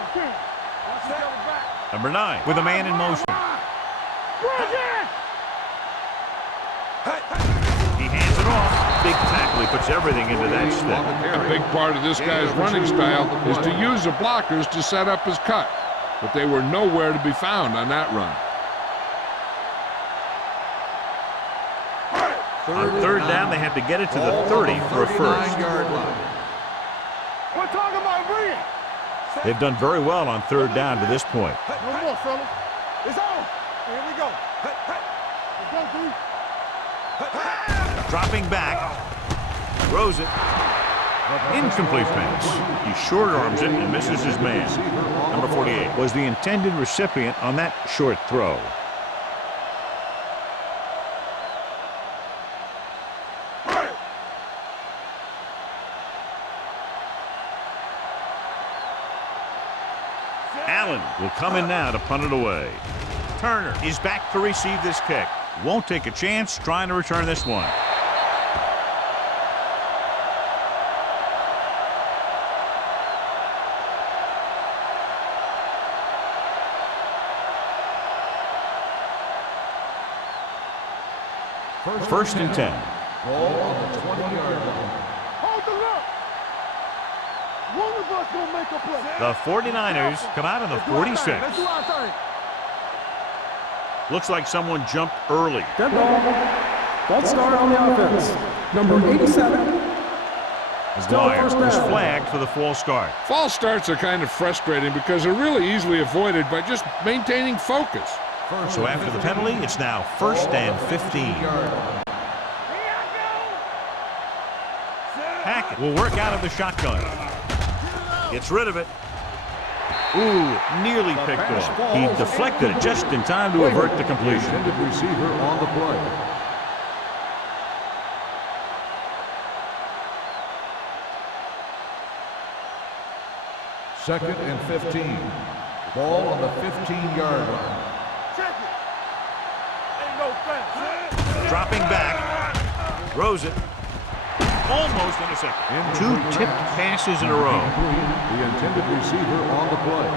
Number 9 with a man in motion. He hands it off. Big tackle. He puts everything into that step. A big part of this guy's running style is to use the blockers to set up his cut. But they were nowhere to be found on that run. On 3rd down, they have to get it to the 30 for a first. We're talking about Reed. They've done very well on 3rd down to this point. No more, fellas. It's on. Here we go. Let's go, dude. Dropping back. Throws it. Incomplete pass. He short arms it and misses his man. Number 48 was the intended recipient on that short throw. Allen will come in now to punt it away. Turner is back to receive this kick. Won't take a chance trying to return this one. First and 10. Ball on the 20-yard line. Hold the look. One of us gonna make a play. The 49ers come out on the 46. Let's do our thing. Looks like someone jumped early. Dead ball. False start on the offense. Number 87. McGuire was flagged for the false start. False starts are kind of frustrating because they're really easily avoided by just maintaining focus. So after the penalty, it's now 1st and 15. Hackett will work out of the shotgun. Gets rid of it. Ooh, nearly picked off. He deflected it just in time to avert the completion. Intended receiver on the play. Second and 15. Ball on the 15-yard line. Check it. Ain't no fence. Dropping back. Throws it. Almost intercepted. 2 tipped passes in a row. The intended receiver on the play.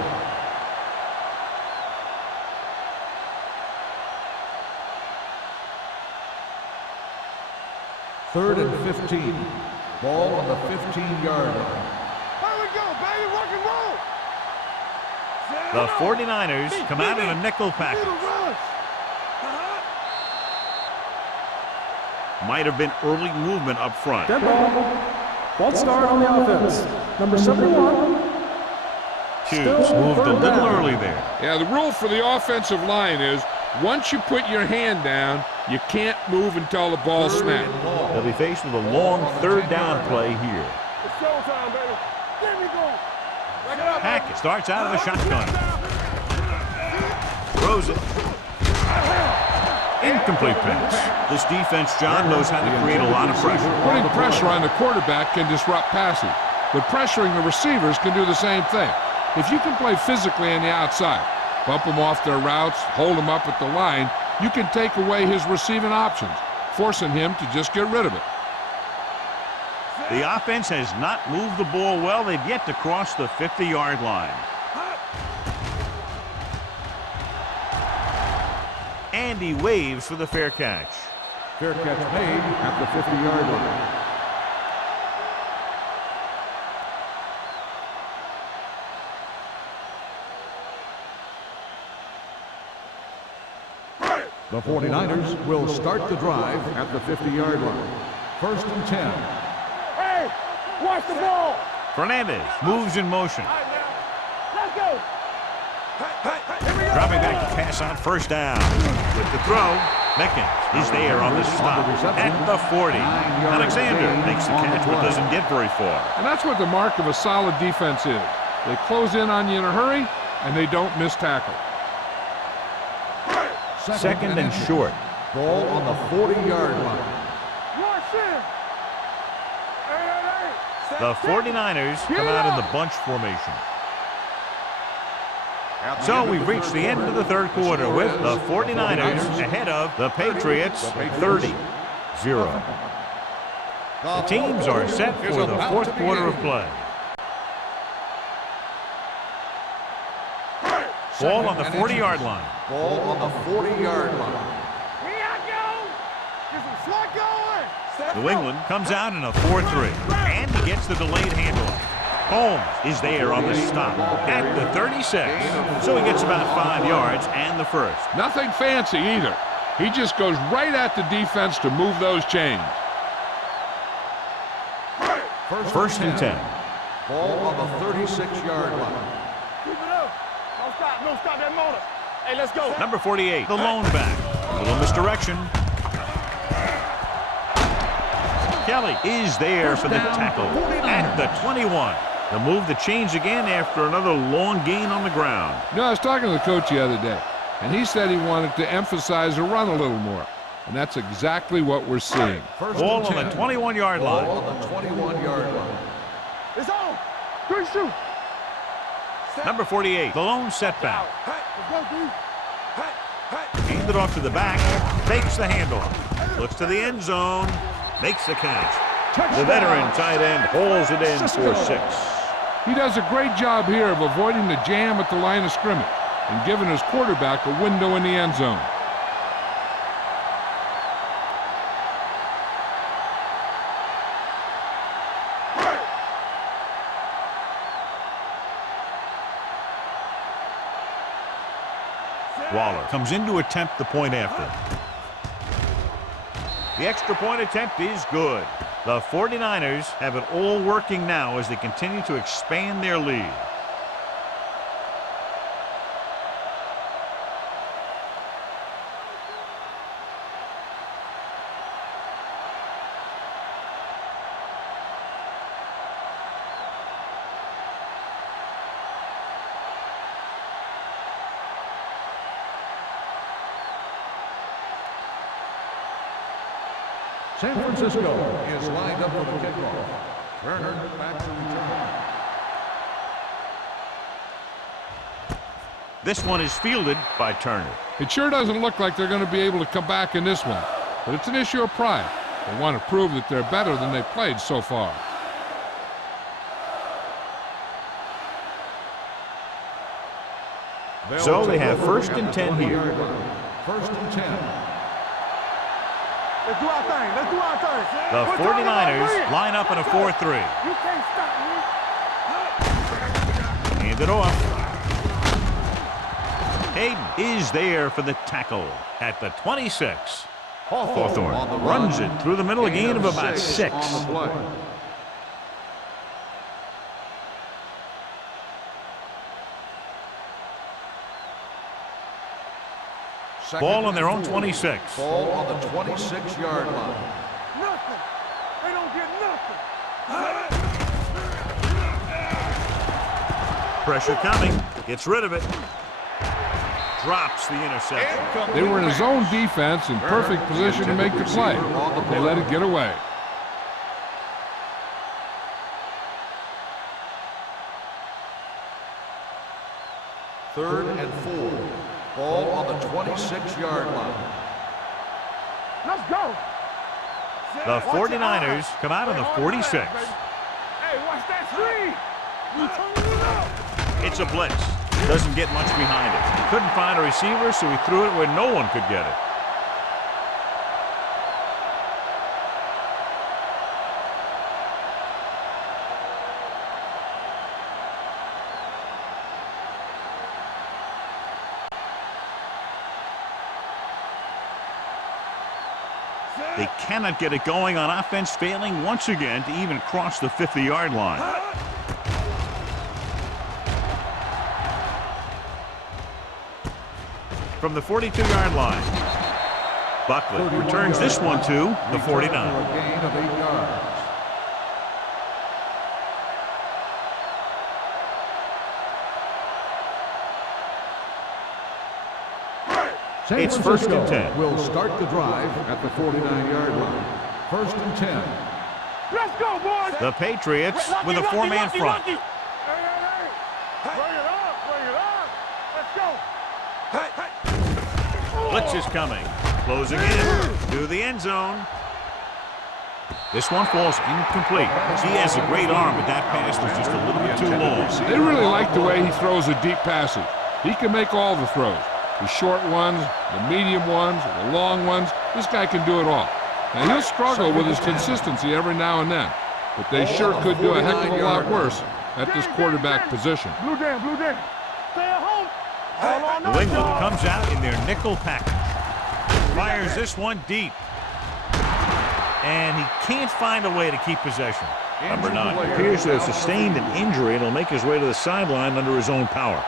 Third and 15. Ball on the 15-yard line. Here we go, baby. Rock and roll. The 49ers come out in a nickel package. Might have been early movement up front. Dead ball. False start on the offense. Number 71. Hughes moved a little early there. Yeah, the rule for the offensive line is once you put your hand down, you can't move until the ball snaps. They'll be faced with a long 3rd down play here. It's showtime, baby. There we go. Hackett starts out of the shotgun. Throws it. Incomplete pass. This defense, John, knows how to create a lot of pressure. Putting pressure on the quarterback can disrupt passing, but pressuring the receivers can do the same thing. If you can play physically on the outside, bump them off their routes, hold them up at the line, you can take away his receiving options, forcing him to just get rid of it. The offense has not moved the ball well. They've yet to cross the 50-yard line. And he waves for the fair catch. Fair catch made at the 50-yard line. The 49ers will start the drive at the 50-yard line. First and 10. Hey, watch the ball. Fernandez moves in motion. All right, now. Let's go. Dropping back to pass on first down. With the throw, Mickens is there on the stop at the 40. Alexander makes the catch but doesn't get very far. And that's what the mark of a solid defense is. They close in on you in a hurry, and they don't miss tackle. Second and short. Ball on the 40-yard line. Watch it. Hey. The 49ers come out in the bunch formation. So we've reached the end of the third quarter with the 49ers ahead of the Patriots 30-0. The teams are set for the fourth quarter of play. Ball on the 40-yard line. Ball on the 40-yard line. Here I go. Get some slot going. New England comes out in a 4-3, and he gets the delayed handoff. Holmes is there on the stop at the 36, so he gets about 5 yards and the first. Nothing fancy either. He just goes right at the defense to move those chains. First and 10. Ball on the 36-yard line. Keep it up. Don't stop that motor. Hey, let's go. Number 48, the lone back. A little misdirection. Kelly is there for the tackle at the 21. They'll move the chains again after another long gain on the ground. You know, I was talking to the coach the other day, and he said he wanted to emphasize the run a little more. And that's exactly what we're seeing. Ball on the 21-yard line. Ball on the 21-yard line. It's on. Good shoot. Number 48, the lone setback. Let's go, dude. Handed off to the back, fakes the handoff, looks to the end zone, makes the catch. The veteran tight end holds it in for 6. He does a great job here of avoiding the jam at the line of scrimmage and giving his quarterback a window in the end zone. Waller comes in to attempt the point after. The extra point attempt is good. The 49ers have it all working now as they continue to expand their lead. San Francisco is lined up for the kickoff. Turner back to return. This one is fielded by Turner. It sure doesn't look like they're going to be able to come back in this one, but it's an issue of pride. They want to prove that they're better than they played so far. So they have first and 10 here. First and 10. Let's do our thing. Let's do our thing. The 49ers line up in a 4-3. You can't stop me. Hand it off. Hayden is there for the tackle at the 26. Hawthorne runs it through the middle, a gain of about 6. On the play. Ball on their own 26. Ball on the 26-yard line. Nothing. They don't get nothing. Pressure coming. Gets rid of it. Drops the interception. They were in a zone defense in perfect position to make the play. They let it get away. Third and 4. Ball on the 26-yard line. Let's go. The 49ers come out on the 46. Hey, watch that screen. You turn it up. It's a blitz. Doesn't get much behind it. He couldn't find a receiver, so he threw it where no one could get it. They cannot get it going on offense, failing once again to even cross the 50-yard line. From the 42-yard line, Buckley returns this one to the 49. For a gain of 8 yards. San It's first and Francisco 10. will start the drive at the 49-yard line. First and 10. Let's go, boys. The Patriots with a four-man front. Hey, hey, hey. Bring it up, bring it up. Let's go. Blitz is coming. Closing in to the end zone. This one falls incomplete. He has a great arm, but that pass was just a little bit too long. They really like the way he throws the deep passes. He can make all the throws. The short ones, the medium ones, the long ones. This guy can do it all. Now, he'll struggle with his consistency every now and then, but they sure could do a heck of a lot worse at this quarterback position. Blue down, blue down. Stay at home. Hold on, New England comes out in their nickel package. Fires this one deep. And he can't find a way to keep possession. Number 9 appears to have sustained an injury and will make his way to the sideline under his own power.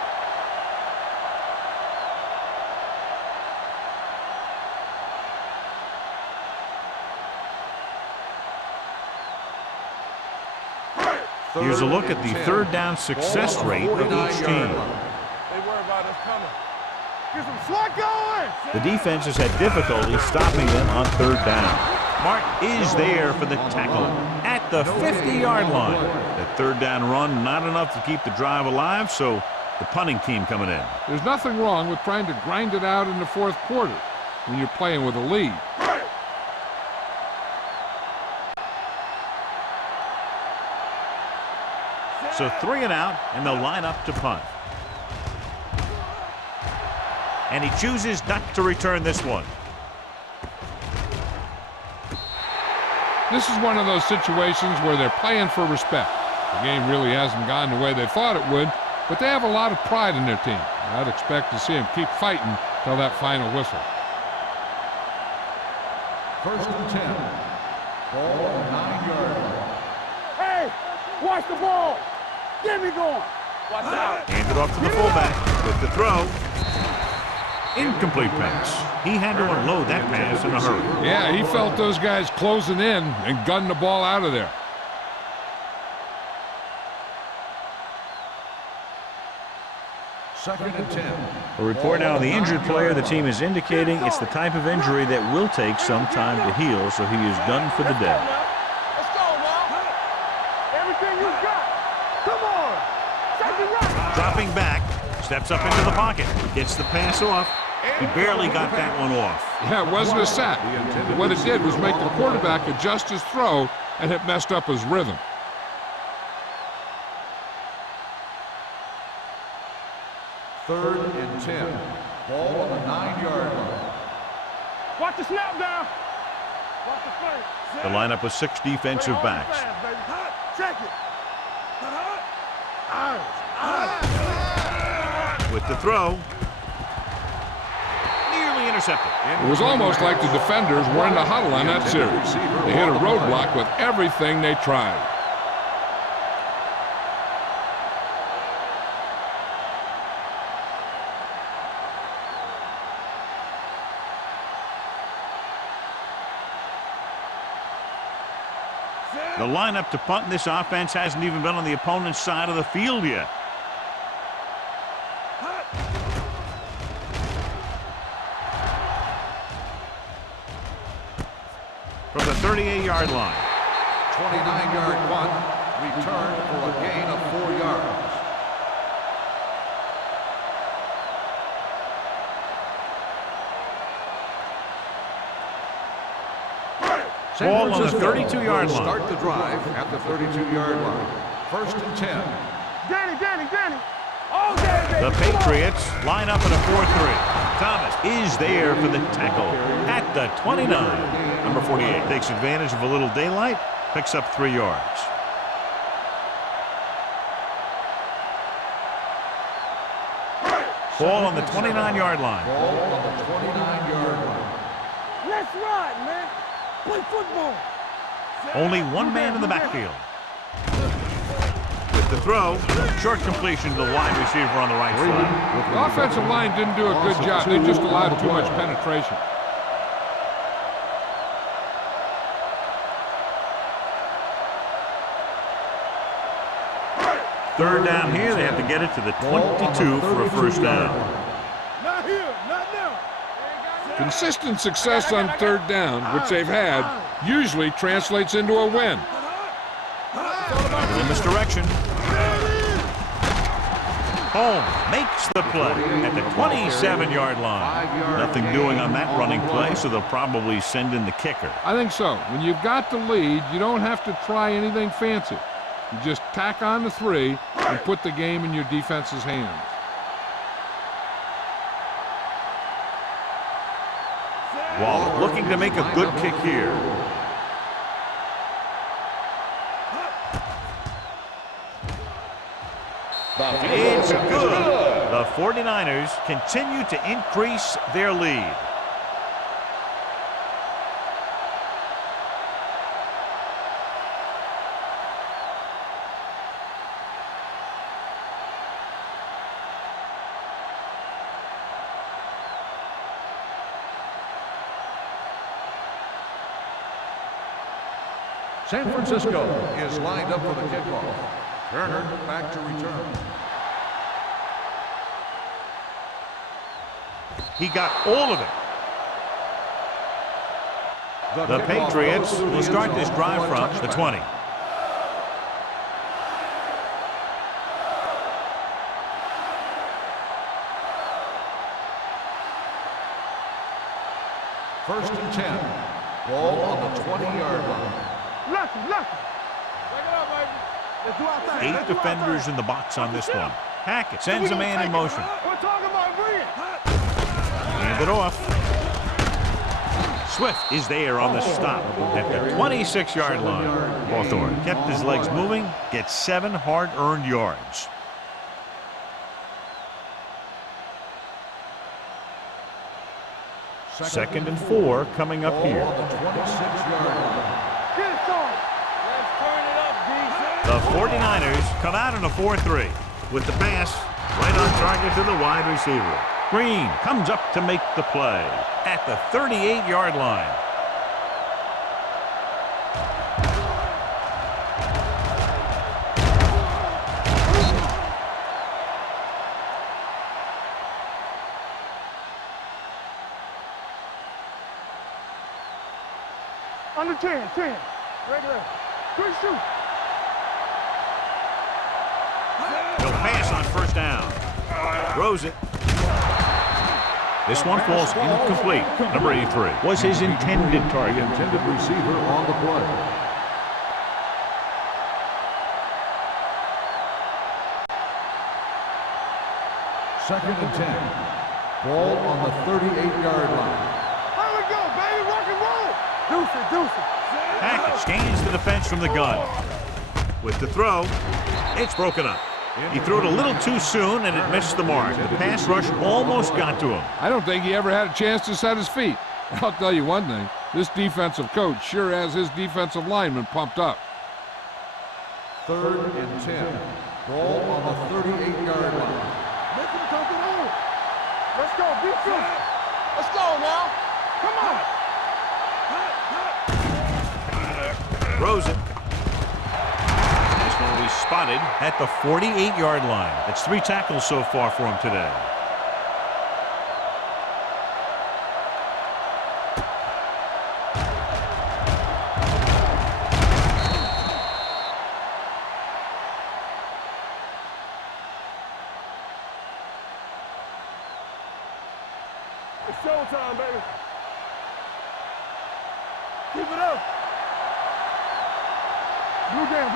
Here's a look at the third down success rate of each team. They worry about us coming. Get some slot going. The defense has had difficulty stopping them on third down. Martin is there for the tackle at the 50-yard line. That third down run, not enough to keep the drive alive, so the punting team coming in. There's nothing wrong with trying to grind it out in the fourth quarter when you're playing with a lead. So 3 and out, and they'll line up to punt. And he chooses not to return this one. This is one of those situations where they're playing for respect. The game really hasn't gone the way they thought it would, but they have a lot of pride in their team. I'd expect to see them keep fighting till that final whistle. First and 10. Ball on the 9-yard line. Hey, watch the ball. Get me going. Watch out. Hand it off to the fullback with the throw. Incomplete pass. He had to unload that pass in a hurry. Yeah, he felt those guys closing in and gunned the ball out of there. Second and 10. A report now on the injured player. The team is indicating it's the type of injury that will take some time to heal, so he is done for the day. Let's go, man. Everything you got. Come on. Take it right. Dropping back, steps up into the pocket, gets the pass off. He barely got that one off. Yeah, it wasn't a sack. What it did was make the quarterback adjust his throw, and it messed up his rhythm. Third and 10. Ball on the 9-yard line. Watch the snap down. Watch the play. The lineup with 6 defensive backs. Check it. With the throw. Nearly intercepted. It was almost like the defenders were in the huddle on that series. They hit a roadblock with everything they tried. The lineup to punt in this offense hasn't even been on the opponent's side of the field yet. From the 38-yard line. 29-yard punt. Return for a gain of 4 yards. Ball on the 32-yard line. Start the drive at the 32-yard line. First and 10. Danny. Oh, Danny. The Patriots line up in a 4-3. Thomas is there for the tackle at the 29. Number 48 takes advantage of a little daylight, picks up 3 yards. Ball on the 29-yard line. Ball on the 29-yard line. Let's ride, man. Only one man in the backfield. With the throw, short completion to the wide receiver on the right side. The offensive line didn't do a good job. They just allowed too much penetration. Third down here, they have to get it to the 22 for a first down. Not here, not now. Consistent success on third down, which they've had, usually translates into a win. Little misdirection. Holmes makes the play at the 27-yard line. Nothing doing on that running play, so they'll probably send in the kicker. I think so. When you've got the lead, you don't have to try anything fancy. You just tack on the 3 and put the game in your defense's hands. Waller looking to make a good kick here. It's good. The 49ers continue to increase their lead. San Francisco is lined up for the kickoff. Turner back to return. He got all of it. The Patriots will start this drive from the 20. First and 10. Ball on the 20-yard line. Lucky. Take it up, baby. Let's do our thing. 8 defenders in the box on this one. Hackett sends a man in motion. We're talking about bringing. Hand it off. Swift is there on the stop at the 26-yard line. Hawthorne kept his legs moving, gets 7 hard-earned yards. Second and 4 coming up here. On the 26-yard line. Get it started. Let's turn it up, D. The 49ers come out in a 4-3 with the pass right on target to the wide receiver. Green comes up to make the play at the 38-yard line. Under 10. Regular. Good shoot. He'll pass on first down. Throws it. This one falls incomplete. Number 83 was his intended target. Intended receiver on the play. Second and 10. Ball on the 38-yard line. Here we go, baby. Rock and roll. Deuce it. Hackett scans the defense from the gun. With the throw, it's broken up. He threw it a little too soon, and it missed the mark. The pass rush almost got to him. I don't think he ever had a chance to set his feet. I'll tell you one thing, this defensive coach sure has his defensive linemen pumped up. Third and 10. Ball on the 38-yard line. Make him come to the hole. Let's go, defense. Let's go now. Come on. Throws it. This one will be spotted at the 48-yard line. That's 3 tackles so far for him today. It's showtime, baby. Keep it up. Blue down.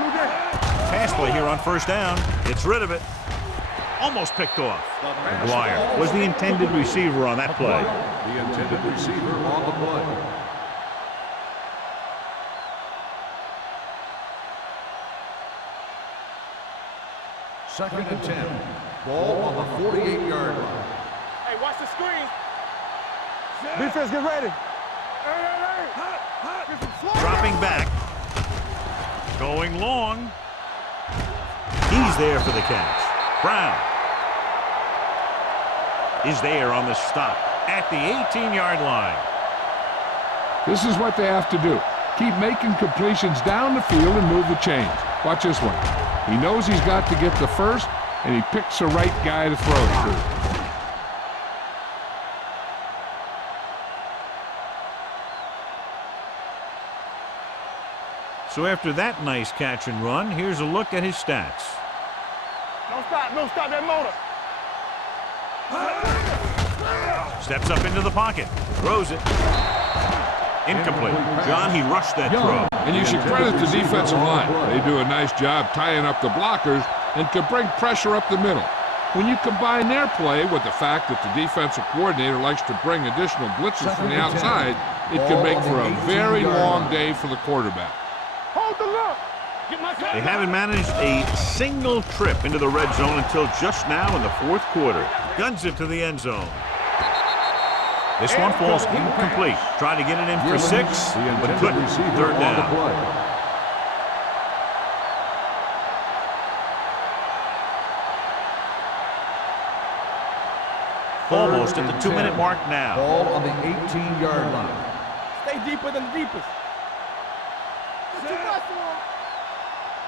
Pass play here on first down. Gets rid of it. Almost picked off. McGuire was the intended receiver on that play. The intended receiver on the play. Second and 10. Ball on the 48-yard line. Hey, watch the screen. Defense, get ready. Hey. Dropping back. Going long. He's there for the catch. Brown is there on the stop at the 18-yard line. This is what they have to do. Keep making completions down the field and move the chains. Watch this one. He knows he's got to get the first, and he picks the right guy to throw it to. So after that nice catch and run, here's a look at his stats. No stop that motor. Steps up into the pocket. Throws it. Incomplete. John, he rushed that throw. And you should credit the defensive line. They do a nice job tying up the blockers and can bring pressure up the middle. When you combine their play with the fact that the defensive coordinator likes to bring additional blitzes from the outside, it can make for a very long day for the quarterback. Hold the look. They haven't managed a single trip into the red zone until just now in the fourth quarter. Guns it to the end zone. This one falls incomplete. Trying to get it in for 6, but couldn't. Third down. Almost at the 2-minute mark now. Ball on the 18-yard line. Stay deeper than the deepest.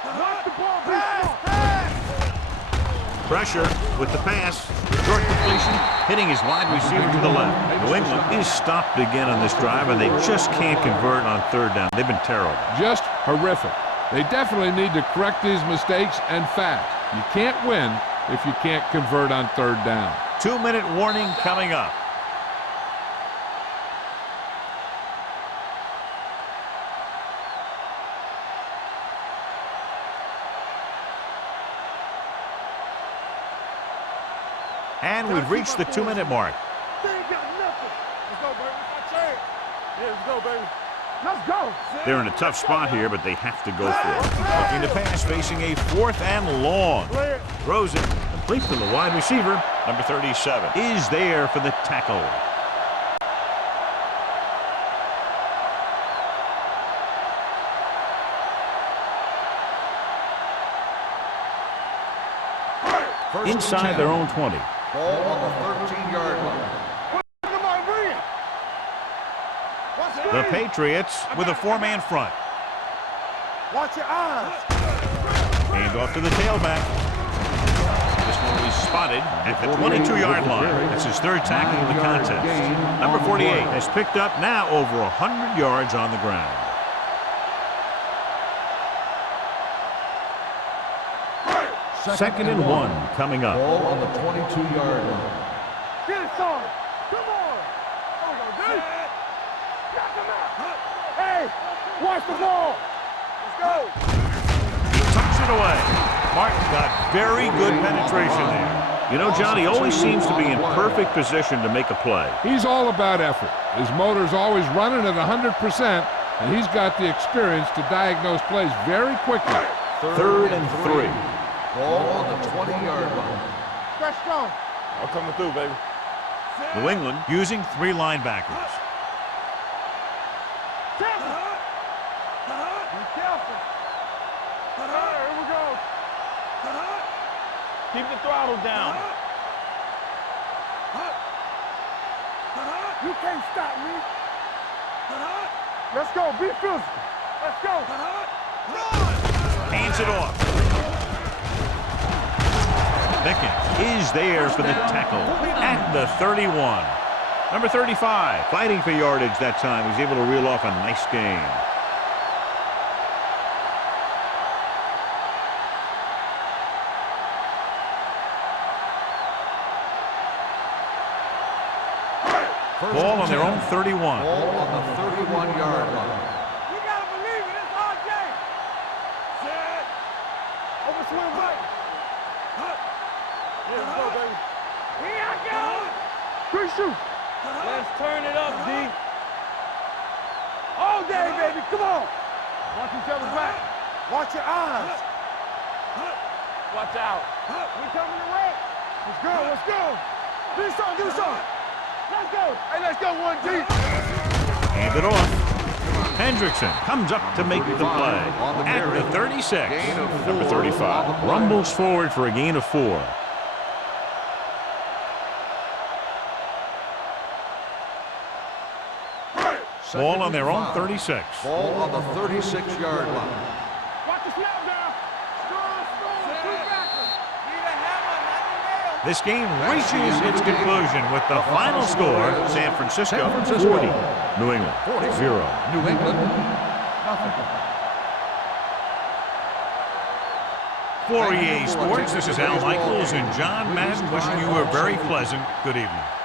Watch the ball. Pressure with the pass. Short completion, hitting his wide receiver to the left. New England is stopped again on this drive, and they just can't convert on third down. They've been terrible. Just horrific. They definitely need to correct these mistakes and fast. You can't win if you can't convert on third down. 2-minute warning coming up. And we've reached the 2-minute mark. They ain't got nothing. Let's go, baby. It's our chance. Yeah, let's go, baby. Let's go. They're in a tough spot here, but they have to go for it. Looking to pass, facing a 4th and long. Throws it, complete to the wide receiver. Number 37 is there for the tackle. Inside their own 20. Ball on the 13-yard line. The Patriots with a 4-man front. Watch your eyes. Hand off to the tailback. This one will be spotted at the 22-yard line. That's his 3rd tackle of the contest. Number 48 has picked up now over 100 yards on the ground. Second and 1 coming up. Ball on the 22-yard line. Get it, son. Come on. There we go, dude. Knock him out. Hey, watch the ball. Let's go. He tucks it away. Martin got very good penetration there. You know, John, he always seems to be in perfect position to make a play. He's all about effort. His motor's always running at 100%, and he's got the experience to diagnose plays very quickly. Third and 3. Ball on the 20-yard line. Stretch strong. I'm coming through, baby. New England using 3 linebackers. Careful. Be careful. Here we go. Keep the throttle down. You can't stop me. Let's go. Be physical. Let's go. Hands it off. Pickens is there for the tackle at the 31. Number 35, fighting for yardage that time. He's able to reel off a nice gain. Ball on their own 31. Ball on the 31-yard line. You gotta believe it. It's our game. Set. Over swing right. Yeah, let's go, baby. Here I go. Good shoot. Let's turn it up, D. All day, baby. Come on. Watch each other's back. Watch your eyes. Watch out. We coming to wreck. Let's go. Let's go. Do something. Do something. Let's go. Hey, let's go, 1G. Hand it off. Hendrickson comes up to make the play at the 36. Number 35 rumbles forward for a gain of 4. Ball on their own 36. Ball on the 36-yard line. Watch the snap now. Strong, two backers. This game reaches its conclusion with the final score, San Francisco 40, New England 0. New England, nothing. For EA Sports, this is Al Michaels and John Madden wishing you a very pleasant good evening.